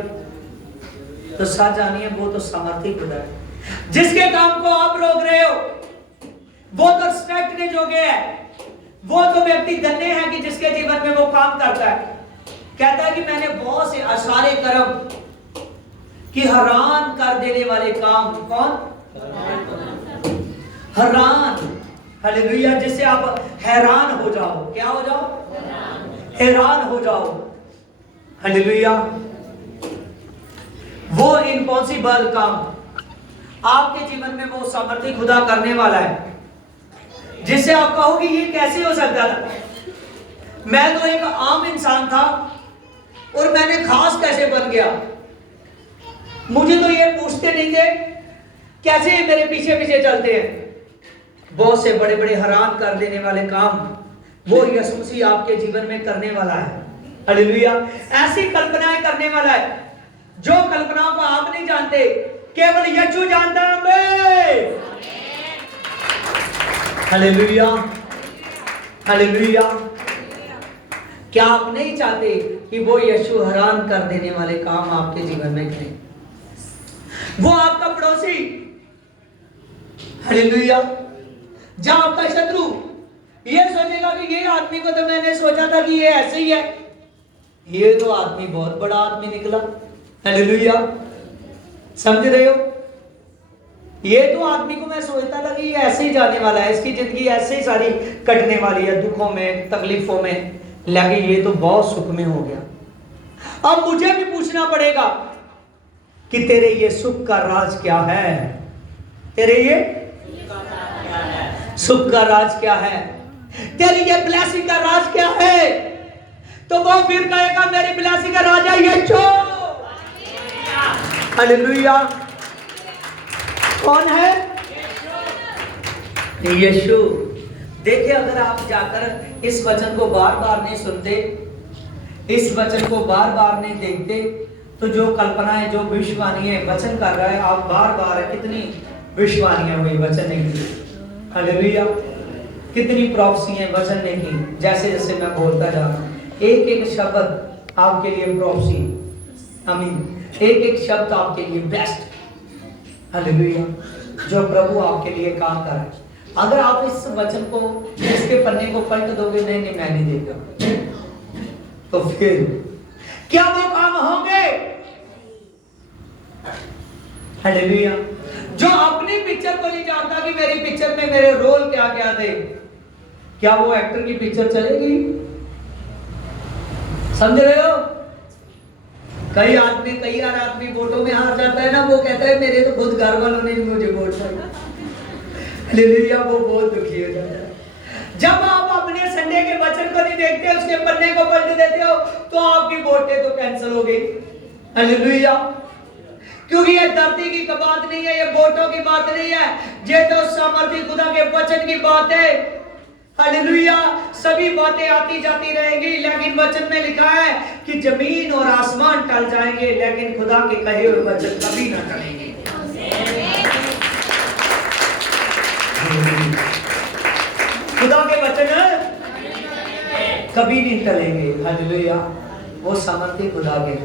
तो सच जानिए वो तो सामर्थी खुदा है। जिसके काम को आप रोक रहे हो वो तो रिस्पेक्ट के जोगे है, वो तो व्यक्ति धन्य है कि जिसके जीवन में वो काम करता है। कहता है कि मैंने बहुत से असारे कर्म कि हैरान कर देने वाले काम, कौन हैरान, हालेलुया, जिससे आप हैरान हो जाओ, क्या हो जाओ, हैरान हो जाओ, हालेलुया। वो इम्पॉसिबल काम आपके जीवन में वो सामर्थ्य खुदा करने वाला है, जिससे आप कहोगे ये कैसे हो सकता था, मैं तो एक आम इंसान था और मैंने खास कैसे बन गया। मुझे तो ये पूछते नहीं थे कैसे मेरे पीछे पीछे चलते हैं। बहुत से बड़े बड़े हैरान कर देने वाले काम वो यीशु मसीह आपके जीवन में करने वाला है, हालेलुया। ऐसी कल्पनाएं करने वाला है जो कल्पनाओं को आप नहीं जानते, केवल यीशु जानता है। Hallelujah, hallelujah. क्या आप नहीं चाहते कि वो यीशु हैरान कर देने वाले काम आपके जीवन में करें? वो आपका पड़ोसी, हालेलुया, जहां आपका शत्रु ये सोचेगा कि ये आदमी को तो मैंने सोचा था कि ये ऐसे ही है, ये तो आदमी बहुत बड़ा आदमी निकला, हालेलुया, समझ रहे हो? ये तो आदमी को मैं सोचता था कि ये ऐसे ही जाने वाला है, इसकी जिंदगी ऐसे ही सारी कटने वाली है, दुखों में, तकलीफों में, लेकिन ये तो बहुत सुख में हो गया। अब मुझे भी पूछना पड़ेगा कि तेरे ये सुख का राज क्या है, तेरे ये सुख का राज क्या है, तेरी ये ब्लेसिंग का राज क्या है? तो वो फिर कहेगा मेरी ब्लेसिंग का राजा यीशु, हालेलुया। कौन है? यीशु। देखिए, अगर आप जाकर इस वचन को बार बार नहीं सुनते, इस वचन को बार बार नहीं देखते, तो जो कल्पनाएं, जो भविष्यवाणी वचन कर रहा है, आप बार बार कितनी भविष्यवाणियां हुई वचन ने की, हालेलुया, कितनी प्रोफेसियां वचन ने की। जैसे जैसे मैं बोलता जा रहा हूं, एक एक शब्द आपके लिए प्रोफेसी, आमीन, एक एक शब्द आपके लिए बेस्ट, हालेलुया, जो प्रभु आपके लिए काम कर रहा है। अगर आप इस वचन को, इसके पन्ने को पलट दोगे, नहीं नहीं मैं नहीं देगा, तो फिर क्या वो काम होंगे? हालेलुया। जो अपनी पिक्चर को नहीं जानता कि मेरी पिक्चर में मेरे रोल क्या क्या थे, क्या वो एक्टर की पिक्चर चलेगी? समझ रहे हो? कई आदमी वोटों में हार जाता है ना, वो कहता है मेरे तो खुद घर वालों ने मुझे वोट दिया, हालेलुया, वो बहुत दुखी हो जाता है। जब आप अपने संडे के वचन को नहीं देखते, उसके पन्ने को पलट देते हो, तो आपकी वोटें तो कैंसिल हो गई, हालेलुया। क्योंकि ये धरती की बात नहीं है, ये वोटों की बात नहीं है, ये तो सामर्थ्य खुदा के वचन की बात है, हालेलुया। सभी बातें आती जाती रहेंगी, लेकिन वचन में लिखा है कि जमीन और आसमान टल जाएंगे, लेकिन खुदा के कहे हुए वचन कभी ना टलेंगे। खुदा के वचन कभी नहीं टलेंगे, हालेलुया, वो सामर्थ्य खुदा के।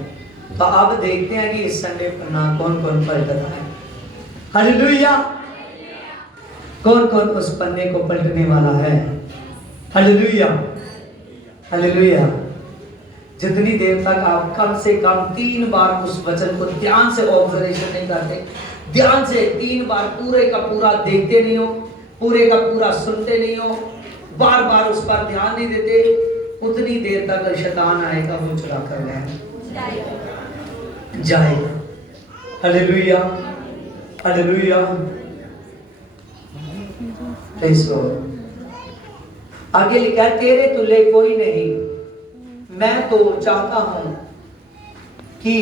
तो अब देखते हैं कि इस संडे पन्ना कौन कौन पलट रहा है, हालेलुया, कौन कौन उस पन्ने को पलटने वाला है, हालेलुया, हालेलुया। जितनी देर तक आप कम से कम 3 बार उस वचन को ध्यान से ऑब्जर्वेशन नहीं करते, ध्यान से 3 बार पूरे का पूरा देखते नहीं हो, पूरे का पूरा सुनते नहीं हो, बार बार उस पर ध्यान नहीं देते, उतनी देर तक शैतान आएगा, वो चुरा कर जाएगा, हालेलुया, हालेलुया, प्रेज़ गॉड। आगे लिखा है तेरे तुल्य कोई नहीं, मैं तो चाहता हूं कि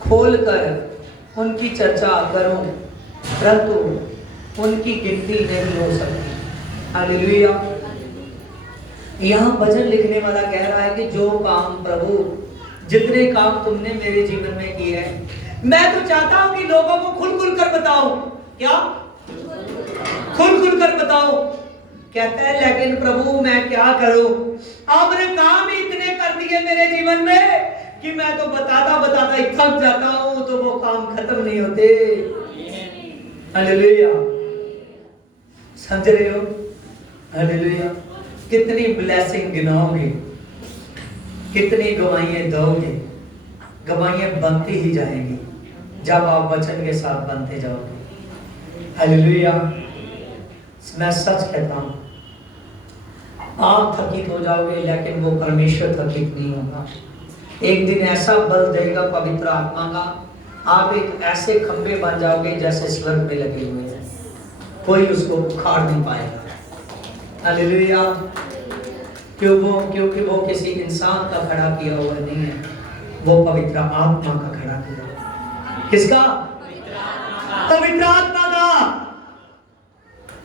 खोलकर उनकी चर्चा करूं, परंतु उनकी गिनती नहीं हो सकती, हालेलुया। यहां भजन लिखने वाला कह रहा है कि जो काम प्रभु, जितने काम तुमने मेरे जीवन में किए हैं, मैं तो चाहता हूं कि लोगों को खुल खुल कर बताऊं, क्या खुल खुल कर बताऊं। कहता है लेकिन प्रभु मैं क्या करूं, आपने काम ही इतने कर करती है मेरे जीवन में कि मैं तो बताता बताता ही थक जाता हूं, तो वो काम खत्म नहीं होते। हालेलुया, समझ रहे हो? हालेलुया, कितनी ब्लेसिंग गिनाओगे, कितनी गवाहियां दोगे, गवाहियां बनती ही जाएंगी जब आप वचन के साथ बनते जाओगे। हालेलुया, मैं सच कहता हूं, आप थकित हो जाओगे लेकिन वो परमेश्वर थकित नहीं होगा। एक दिन ऐसा बल देगा पवित्र आत्मा का, आप एक ऐसे खंबे बन जाओगे जैसे स्वर्ग में लगे हुए हैं, कोई उसको उखाड़ नहीं पाएगा। हालेलुया, क्योंकि वो किसी इंसान का खड़ा किया हुआ नहीं है, वो पवित्र आत्मा का खड़ा किया हुआ। किसका? पवित्र आत्मा का।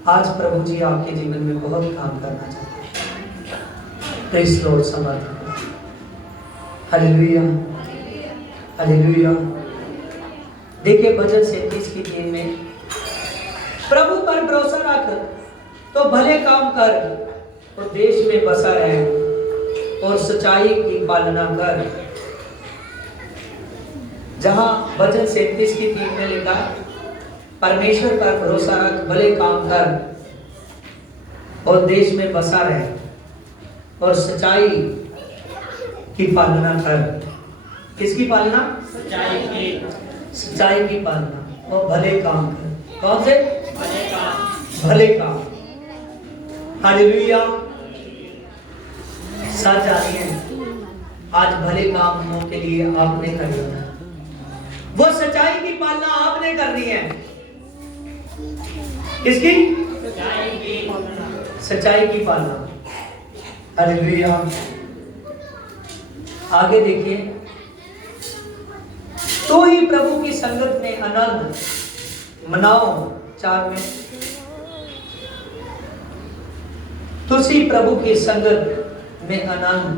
आज प्रभु जी आपके जीवन में बहुत काम करना चाहते हैं। प्रेज़ लॉर्ड, समर्थ। Hallelujah, hallelujah. देखिए भजन 37 की 3 में, प्रभु पर भरोसा रख तो भले काम कर, तो देश में बसा रह और सच्चाई की पालना कर। जहां भजन 37 की 3 में लिखा है, परमेश्वर पर भरोसा रख, भले काम कर और देश में बसा रह और सच्चाई की पालना कर। किसकी पालना? सच्चाई की पालना और भले काम कर। कौन से? भले काम। हालेलुया, सच जानिए, आज भले कामों के लिए आपने करना है, वो सच्चाई की पालना आपने करनी है। किसकी? सच्चाई की पालना। हालेलुया, आगे देखिए, तो ही प्रभु की संगत में आनंद मनाओ। 4 में, तुसी प्रभु की संगत में आनंद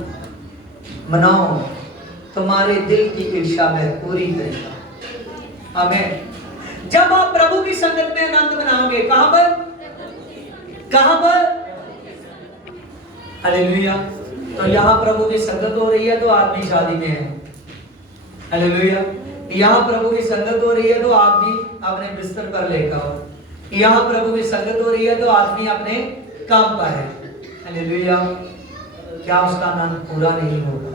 मनाओ, तुम्हारे दिल की इच्छा वह पूरी करेगा। आमीन। जब आप प्रभु की संगत में आनंद मनाओगे, कहां पर? कहां पर? हालेलुया। तो यहाँ प्रभु की संगत हो रही है तो आदमी शादी में है। हालेलुया। यहाँ प्रभु की संगत हो रही है तो आदमी अपने बिस्तर पर लेटा हो। यहाँ प्रभु की संगत हो रही है तो आदमी अपने काम पर है। हालेलुया। क्या उसका आनंद पूरा नहीं होगा?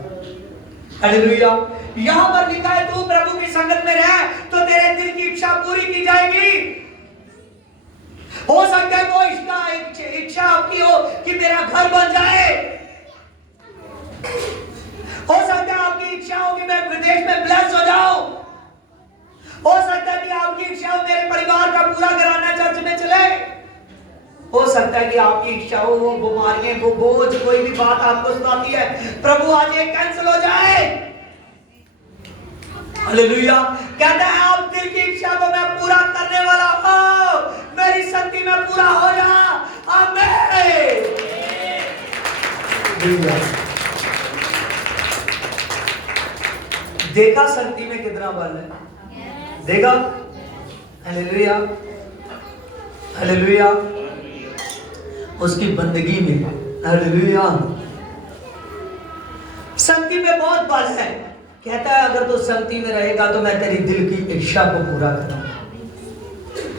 हालेलुया। यहाँ पर लिखा है, तू प्रभु की संगत में रह तो तेरे दिल की इच्छा पूरी की जाएगी। हो सकता है वो इच्छा आपकी हो कि मेरा घर बन जाए। हो सकता है आपकी इच्छा हो कि मैं विदेश में ब्लेस हो जाऊं। हो सकता है कि आपकी इच्छा हो मेरे परिवार का पूरा घराना चर्च में चले। हो सकता है कि आपकी इच्छा हो वो बीमारियां, वो बोझ, कोई भी बात आपको सताती है, प्रभु आज ये कैंसिल हो जाए। हालेलुया। कहता है आप दिल की इच्छा को मैं पूरा करने वाला हूं, मेरी शक्ति में पूरा हो जा। आमीन। देखा शक्ति में कितना बल है, देखा? Hallelujah, hallelujah. उसकी बंदगी में, हालेलुया, शक्ति में बहुत बल है। कहता है अगर तू शक्ति में रहेगा तो मैं तेरी दिल की इच्छा को पूरा करूंगा।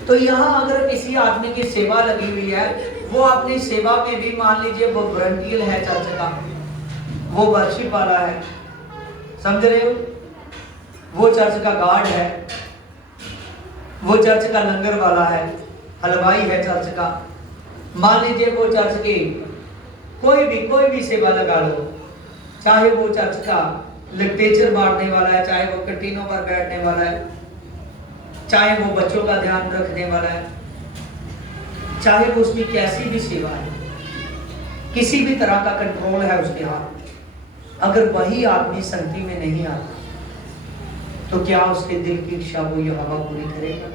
तो यहाँ अगर किसी आदमी की सेवा लगी हुई है, वो अपनी सेवा में भी मान लीजिए वो वॉलंटियर है चर्च का, वो वर्शिप वाला है, समझ रहे हो? वो चर्च का गार्ड है, वो चर्च का लंगर वाला है, हलवाई है चर्च का। मान लीजिए वो चर्च की कोई भी सेवा लगा लो, चाहे वो चर्च का लिटरेचर बांटने वाला है, चाहे वो कैंटीनों पर बैठने वाला है, चाहे वो बच्चों का ध्यान रखने वाला है, चाहे वो उसकी कैसी भी सेवा है, किसी भी तरह का कंट्रोल है उसके हाथ, अगर वही आदमी संगति में नहीं आता तो क्या उसके दिल की इच्छा वो यहोवा पूरी करेगा?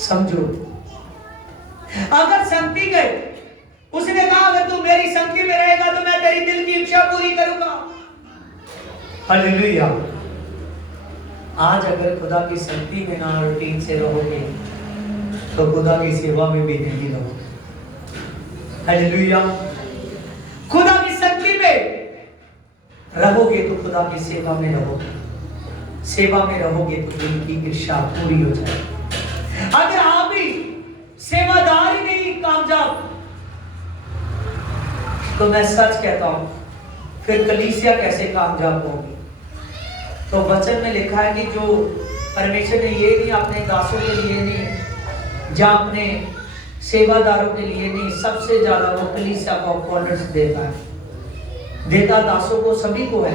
समझो, अगर संगति गए, उसने कहा अगर तू मेरी संगति में रहेगा तो मैं तेरी दिल की इच्छा पूरी करूंगा। हालेलुया। आज अगर खुदा की संगति में ना रूटीन से रहोगे तो खुदा की सेवा में भी नहीं रहोगे। हालेलुया। खुदा की संगति में रहोगे तो खुदा की सेवा में रहोगे, सेवा में रहोगे तो दिल की इच्छा पूरी हो जाएगी। अगर आप भी सेवादारी नहीं कामयाब, तो मैं सच कहता हूं फिर कलीसिया कैसे कामयाब होगी। तो वचन में लिखा है कि जो परमेश्वर ने ये नहीं अपने दासों के लिए नहीं, जहां अपने सेवादारों के लिए नहीं, सबसे ज्यादा वो कलीसिया को अपॉइंटमेंट्स देता है, देता दासों को सभी को है।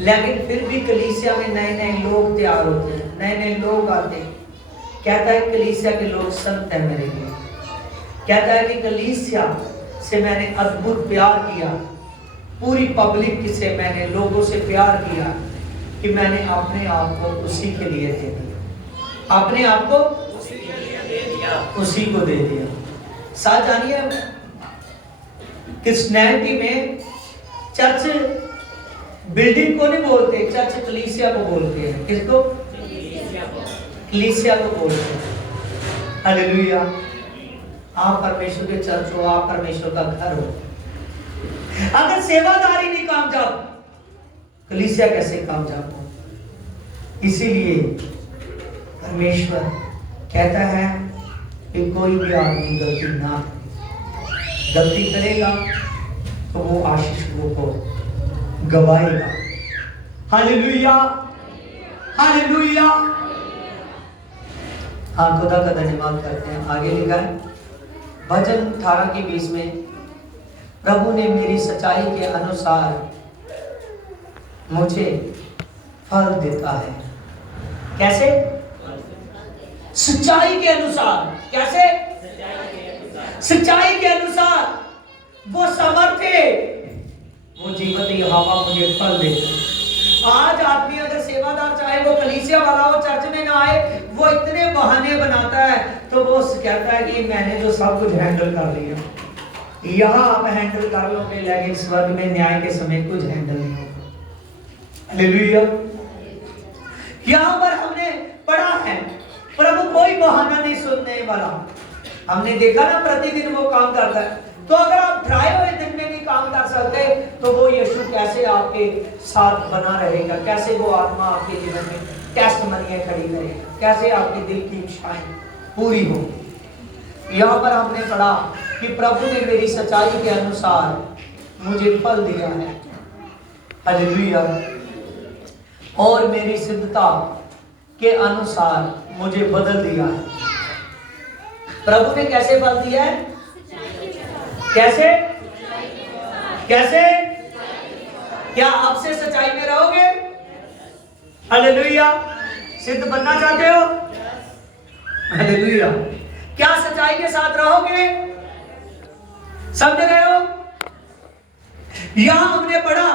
लेकिन फिर भी कलीसिया में नए नए लोग तैयार होते हैं, नए नए लोग आते हैं। कहता है कलीसिया के लोग संत है मेरे लिए। कहता है कि कलीसिया से मैंने अद्भुत प्यार किया, पूरी पब्लिक से मैंने लोगों से प्यार किया कि मैंने अपने आप को उसी के लिए दे दिया, अपने आप को उसी को दे दिया। साथ जानिए क्रिश्चियनिटी में चर्च बिल्डिंग को नहीं बोलते, चर्च कलीसिया को बोलते हैं। किसको? कलीसिया को बोलते हैं। हालेलुया। आप परमेश्वर के चर्च हो, आप परमेश्वर का घर हो। अगर सेवादारी नहीं कामयाब, कलीसिया कैसे कामयाब हो? इसीलिए परमेश्वर कहता है कि कोई भी आदमी गलती ना करे, गलती करेगा तो वो आशीष को गवाएगा। Hallelujah, hallelujah. हाँ, खुदा का धन्यवाद करते हैं। आगे लिखा है भजन 18 के 20 में, प्रभु ने मेरी सच्चाई के अनुसार मुझे फल देता है। कैसे? सच्चाई के अनुसार। कैसे? सच्चाई के अनुसार। वो समर्थ है, वो जीवत यहोवा मुझे फल देता है। आज आदमी अगर सेवादार, चाहे वो कलीसिया वाला हो, चर्च में ना आए, वो इतने बहाने बनाता है, तो वो कहता है कि मैंने जो सब कुछ हैंडल कर लिया। यहाँ आप हैंडल कर लोगे, लेकिन स्वर्ग में न्याय के समय कुछ हैंडल नहीं होगा। हालेलुया। यहाँ पर हमने पढ़ा है प्रभु कोई बहाना नहीं सुनने वाला। हमने देखा ना प्रतिदिन वो काम करता है। तो अगर आप ड्राई हुए दिन में भी काम कर सकते, तो वो यीशु कैसे आपके साथ बना रहेगा, कैसे वो आत्मा आपके जीवन में कैसे मनियां खड़ी करेगा, कैसे आपके दिल की इच्छाएं पूरी हो। यहाँ पर हमने पढ़ा कि प्रभु ने मेरी सच्चाई के अनुसार मुझे फल दिया है। हालेलुया। और मेरी सिद्धता के अनुसार मुझे बदल दिया है। प्रभु ने कैसे फल दिया है? कैसे? कैसे? क्या आपसे सच्चाई में रहोगे? हालेलुया। सिद्ध बनना चाहते हो? हालेलुया। क्या सच्चाई के साथ रहोगे? समझ रहे हो? यहां हमने पढ़ा,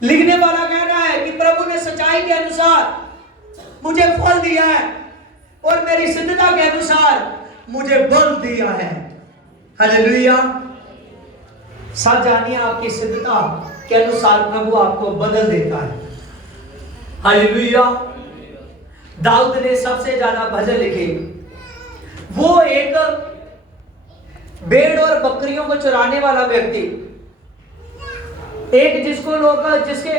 लिखने वाला कह रहा है कि प्रभु ने सच्चाई के अनुसार मुझे फल दिया है और मेरी सिद्धता के अनुसार मुझे बल दिया है। हालेलुया। साथ जानिए आपकी सिद्धता के अनुसार प्रभु आपको बदल देता है। हालेलुया। दाऊद ने सबसे ज्यादा भजन लिखे। वो एक भेड़ और बकरियों को चराने वाला व्यक्ति, एक जिसको लोग, जिसके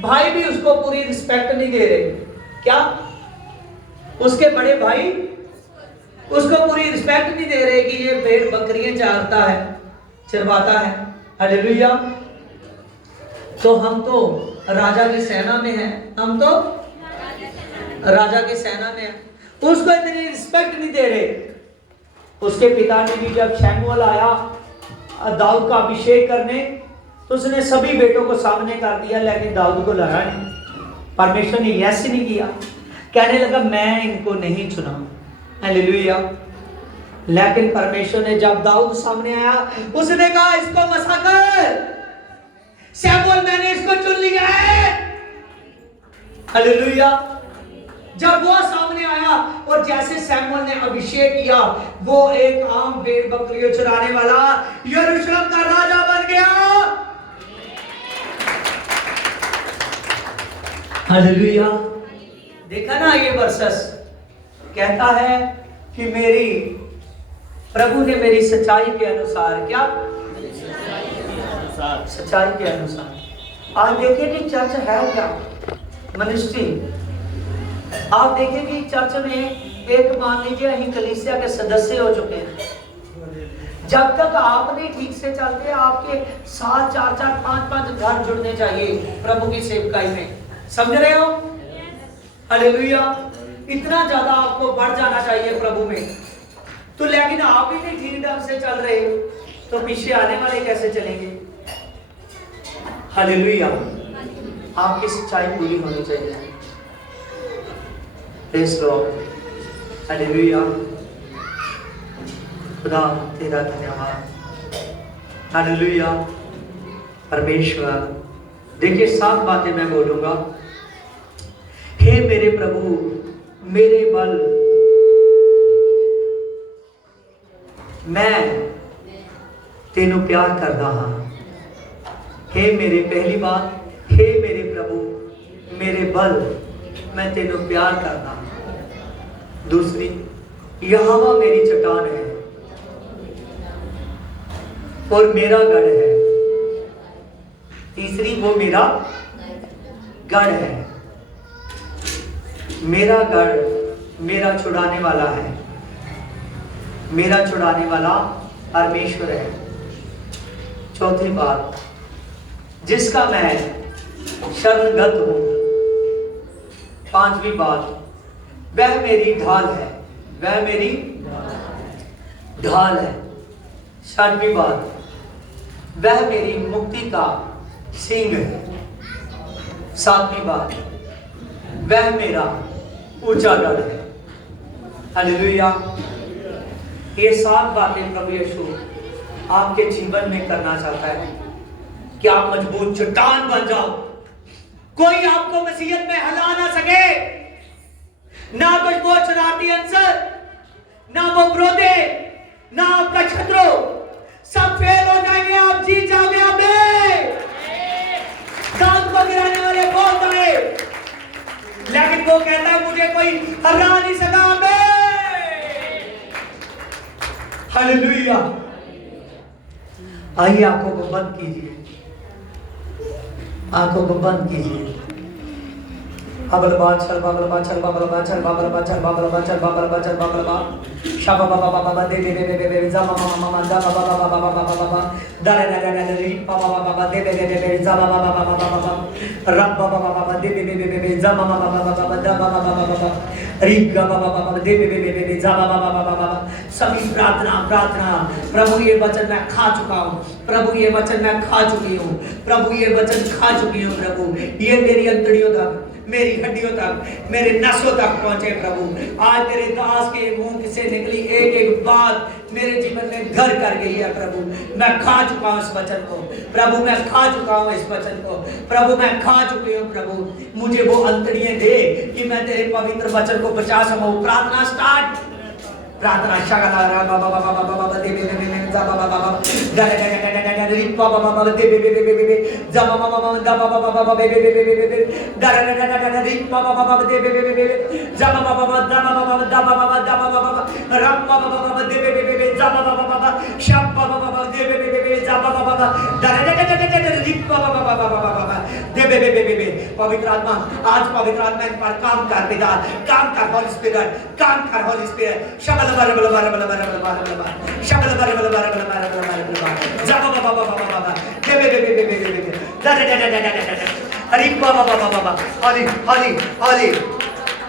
भाई भी उसको पूरी रिस्पेक्ट नहीं दे रहे। क्या? उसके बड़े भाई उसको पूरी रिस्पेक्ट नहीं दे रहे कि ये भेड़ बकरियां चारता है, चरवाता है। हालेलुया। तो हम तो राजा की सेना में हैं, हम तो राजा की सेना में हैं, उसको इतनी रिस्पेक्ट नहीं दे रहे। उसके पिता ने भी जब शमूएल आया दाऊद का अभिषेक करने, तो उसने सभी बेटों को सामने कर दिया, लेकिन दाऊद को लगा नहीं। परमेश्वर ने यस नहीं किया, कहने लगा मैं इनको नहीं चुना। हालेलुया। लेकिन परमेश्वर ने जब दाऊद सामने आया, उसने कहा इसको मसा कर, शमूएल मैंने इसको चुन लिया है। हालेलुया। जब वो सामने आया और जैसे शमूएल ने अभिषेक किया, वो एक आम भेड़ बकरियों चराने वाला यरूशलेम का राजा बन गया। हालेलुया। देखा ना ये वर्सेस कहता है कि मेरी प्रभु ने मेरी सच्चाई के अनुसार, क्या? सच्चाई के अनुसार। आज देखिए कि चर्च है क्या, मिनिस्ट्री। आप देखिए कि चर्च में एक मान लीजिए हम कलीसिया के सदस्य हो चुके हैं। जब तक आप नहीं ठीक से चलते, आपके 7 4 4 5 5 घर जुड़ने चाहिए प्रभु की सेवकाई में, समझ रहे हो? हालेलुया। इतना ज्यादा आपको बढ़ जाना चाहिए प्रभु में। तो लेकिन आप ही नहीं ठीक ढंग से चल रहे, तो पीछे आने वाले कैसे चलेंगे? हालेलुया। आपकी सच्चाई पूरी होनी चाहिए। Praise Lord. हालेलुया। खुदा तेरा धन्यवाद। हालेलुया। परमेश्वर, देखिए 7 बातें मैं बोलूंगा। हे मेरे प्रभु, मेरे बल, मैं तेनू प्यार करदा हां। हे मेरे, पहली बात, हे मेरे प्रभु, मेरे बल, मैं तेनू प्यार करदा हां। दूसरी, यहोवा मेरी चट्टान है और मेरा गढ़ है। तीसरी, वो मेरा गढ़ है, मेरा गढ़, मेरा छुड़ाने वाला है, मेरा छुड़ाने वाला परमेश्वर है। चौथी बात, जिसका मैं शरणगत हूं। पांचवी बात, वह मेरी ढाल है, वह मेरी ढाल है। छठवीं बात, वह मेरी मुक्ति का सिंह है। सातवीं बात, वह मेरा ऊंचा गढ़ है। हालेलुया। ये 7 बातें प्रभु यीशु आपके जीवन में करना चाहता है कि आप मजबूत चट्टान बन जाओ। कोई आपको मसीहत में हिला ना सके, ना कुछ वो शरारती अंसर, ना वो विरोधी, ना आपका शत्रु, सब फेल हो जाएंगे। आप जीत जाओगे। दांत को गिराने वाले बहुत आए, लेकिन वो कहता है मुझे कोई हरा नहीं सका। हालेलुया। आइए आंखों को बंद कीजिए, आंखों को बंद कीजिए। बाबल बाचल बाबल बाचल बाबल बाचल बाबल बाचल बाबल बाचल बाबल बाचल बाबल बा शाबा बाबा बाबा बाबा दे दे दे दे दे जामा मामा मामा दा बाबा बाबा बाबा बाबा बाबा दा दा दा दा री बाबा बाबा बाबा दे दे दे दे जामा बाबा बाबा बाबा बाबा रब बाबा बाबा दे दे दे दे जामा बाबा बाबा बाबा दा बाबा बाबा बाबा री बाबा बाबा दे दे दे दे जामा बाबा बाबा बाबा। सभी प्रार्थना प्रार्थना। प्रभु ये वचन मैं खा चुका हूँ, प्रभु ये वचन मैं खा चुकी हूँ, प्रभु ये वचन खा चुकी हूँ। प्रभु ये मेरी अंतड़ियों तक, मेरी हड्डियों तक, मेरे नसों तक पहुंचे। प्रभु आज तेरे दास के मुंह से निकली एक एक बात मेरे जीवन में घर कर गई है। प्रभु मैं खा चुका हूं इस वचन को, प्रभु मैं खा चुका हूं इस वचन को, प्रभु मैं खा चुकी हूं। प्रभु मुझे वो अंतड़ियां दे कि मैं तेरे पवित्र वचन को बचा सकूं। प्रार्थना स्टार्ट। प्रार्थना शगला रा बाबा बाबा बाबा बाबा दे दे दे दे जा बाबा बाबा दा दा दा दा दा दा री बाबा बाबा दे दे दे दे दे दे जा बाबा बाबा दा बाबा बाबा दे दे दे दे दे दा दा दा दा दा री बाबा बाबा दे दे दे दे जा बाबा बाबा दा बाबा बाबा दा बाबा दा बाबा बाबा राम बाबा बाबा दे दे दे दे जा बाबा बाबा श्याम बाबा बाबा दे दे दे दे जा बाबा बाबा दा दा दा दा दा री बाबा बाबा बाबा दे दे दे दे। पवित्र आत्मा आज पवित्र आत्मा इन पर काम कर पिता, काम कर होली स्पिरिट, काम कर होली स्पिरिट। शबल बार बार बार बार बार बार शबल बार बार बार बार बार जा बाबा बाबा बाबा बाबा दे दे दे दे दे दे दा दा दा दा दा हरि बाबा बाबा बाबा Holi Holi Holi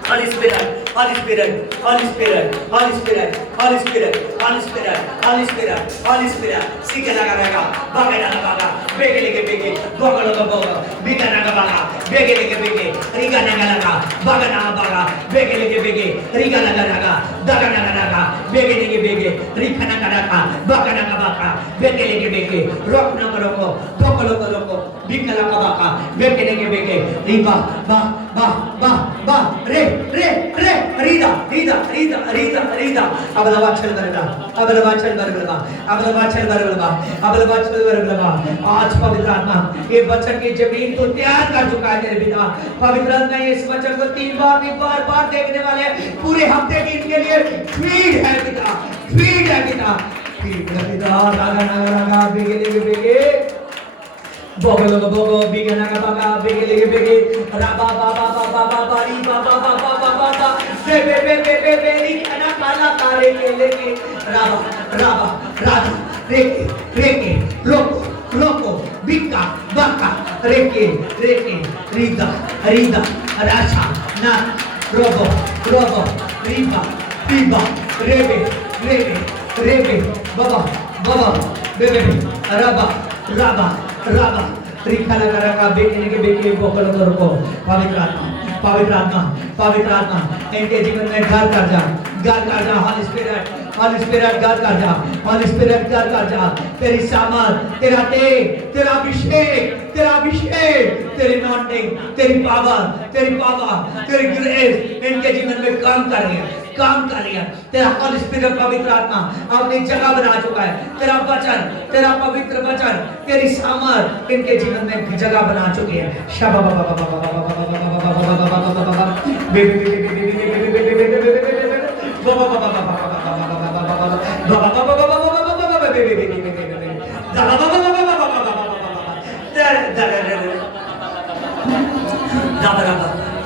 Holy Spirit, Holy Spirit, Holy Spirit, Holy Spirit, Holy Spirit, Holy Spirit, Holy Spirit, Holy Spirit. सीखे लगा रहेगा, बागे लगा बागा, बेगे लेके बेगे, बोगा लगा बोगा, बिगा लगा बागा, बेगे लेके बेगे, रिगा लगा लगा, बागा लगा बागा, बेगे लेके बेगे, रिगा लगा लगा, दागा लगा लगा, बेगे लेके बेगे, रिखा लगा लगा, बागा लगा बागा, बेगे लेके बेगे, रोक ना करो को, बोगा लोको, बिगा लगा बागा, बेगे लेके बेगे, रिबा बा बा बा बा रे रे रे रीदा रीदा रीदा रीदा रीदा अबला वाचल बरगा अबला वाचल बरगा अबला वाचल बरगा अबला वाचल बरगा। आज पवित्र आत्मा ये वचन की जमीन को तैयार कर चुका है तेरे पिता। पवित्र आत्मा इस वचन को 3 बार देखने वाले पूरे हफ्ते की इनके लिए फीड है पिता, फीड है पिता, फीड है पिता। लगा लगा लगा बेगे बेगे बोगलो बोगो बिगना का बागा बिगले बिगे राबा बाबा बाबा बाबा री बाबा बाबा बाबा बाबा बे री खाना काला कारे के लेके राबा राबा राबा रेके रेके लोको लोको बिक्का बाका रेके रेके रीदा रीदा राशा ना रोबो रोबो रीबा पीबा रेबे रेबे रेबे बाबा बाबा बेबे राबा राबा राबा रिखा लगा रखा बेकने के बेके बोकल को पवित्र आत्मा पवित्र आत्मा पवित्र आत्मा इनके जीवन में घर कर जा होली स्पिरिट घर कर जा होली स्पिरिट घर कर जा तेरी सामर्थ तेरा तेज तेरा अभिषेक तेरी नॉटिंग तेरी पावर तेरी ग्रेस इनके जीवन में काम कर रही है तेरा होली स्पिरिट पवित्र आत्मा अपनी जगह बना चुका है तेरा वचन तेरा पवित्र वचन तेरी सामर्थ इनके जीवन में जगह बना चुकी है शबा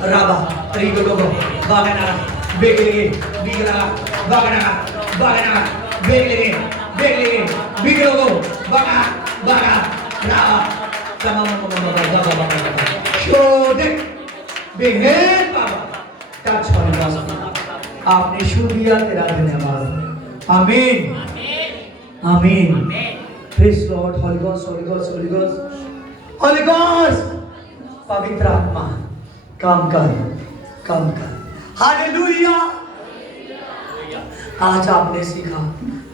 राबा रिगलो बागना बेगले बिगला बागना बेगले बिगलो बागा बागा राबा तमाम शोदे बेहे बाबा टच होने आपने छू दिया तेरा धन्यवाद आमीन आमीन प्रेज लॉर्ड होली गॉस्ट पवित्र आत्मा काम कर हालेलुया आज आपने सीखा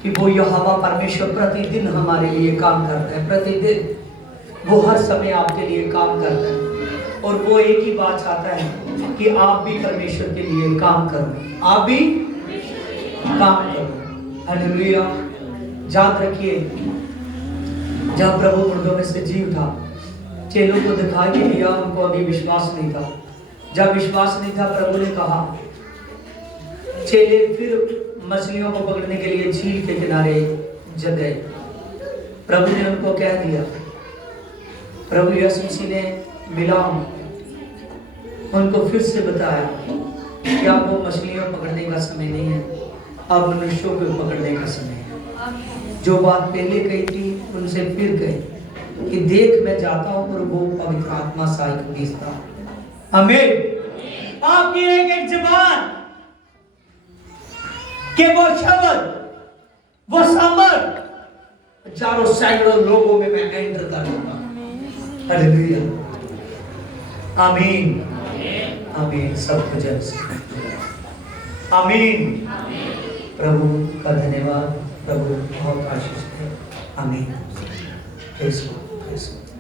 कि वो यहोवा परमेश्वर प्रतिदिन हमारे लिए काम करता है प्रतिदिन वो हर समय आपके लिए काम करता है और वो एक ही बात चाहता है कि आप भी परमेश्वर के लिए काम करो आप भी काम करो हालेलुया याद रखिए जब प्रभु मुर्दों में से जी उठा चेलों को दिखाई नहीं दिया उनको अभी विश्वास नहीं था जब विश्वास नहीं था प्रभु ने कहा चेले फिर मछलियों को पकड़ने के लिए झील के किनारे गए प्रभु ने उनको कह दिया प्रभु यीशु मसीह ने मिला उनको फिर से बताया कि अब वो मछलियों पकड़ने का समय नहीं है अब मनुष्यों को पकड़ने का समय है जो बात पहले कही थी उनसे फिर कही कि देख मैं जाता हूं और वो पवित्र आत्मा सहायक भेजता आमीन आपकी एक जबान के वो शब्द वो सामर्थ चारों सैकड़ों लोगों में मैं एंटर कर दूंगा हालेलुया आमीन आमीन सब कुछ आमीन प्रभु का धन्यवाद प्रभु बहुत आशीष दे आमीन प्रेज गॉड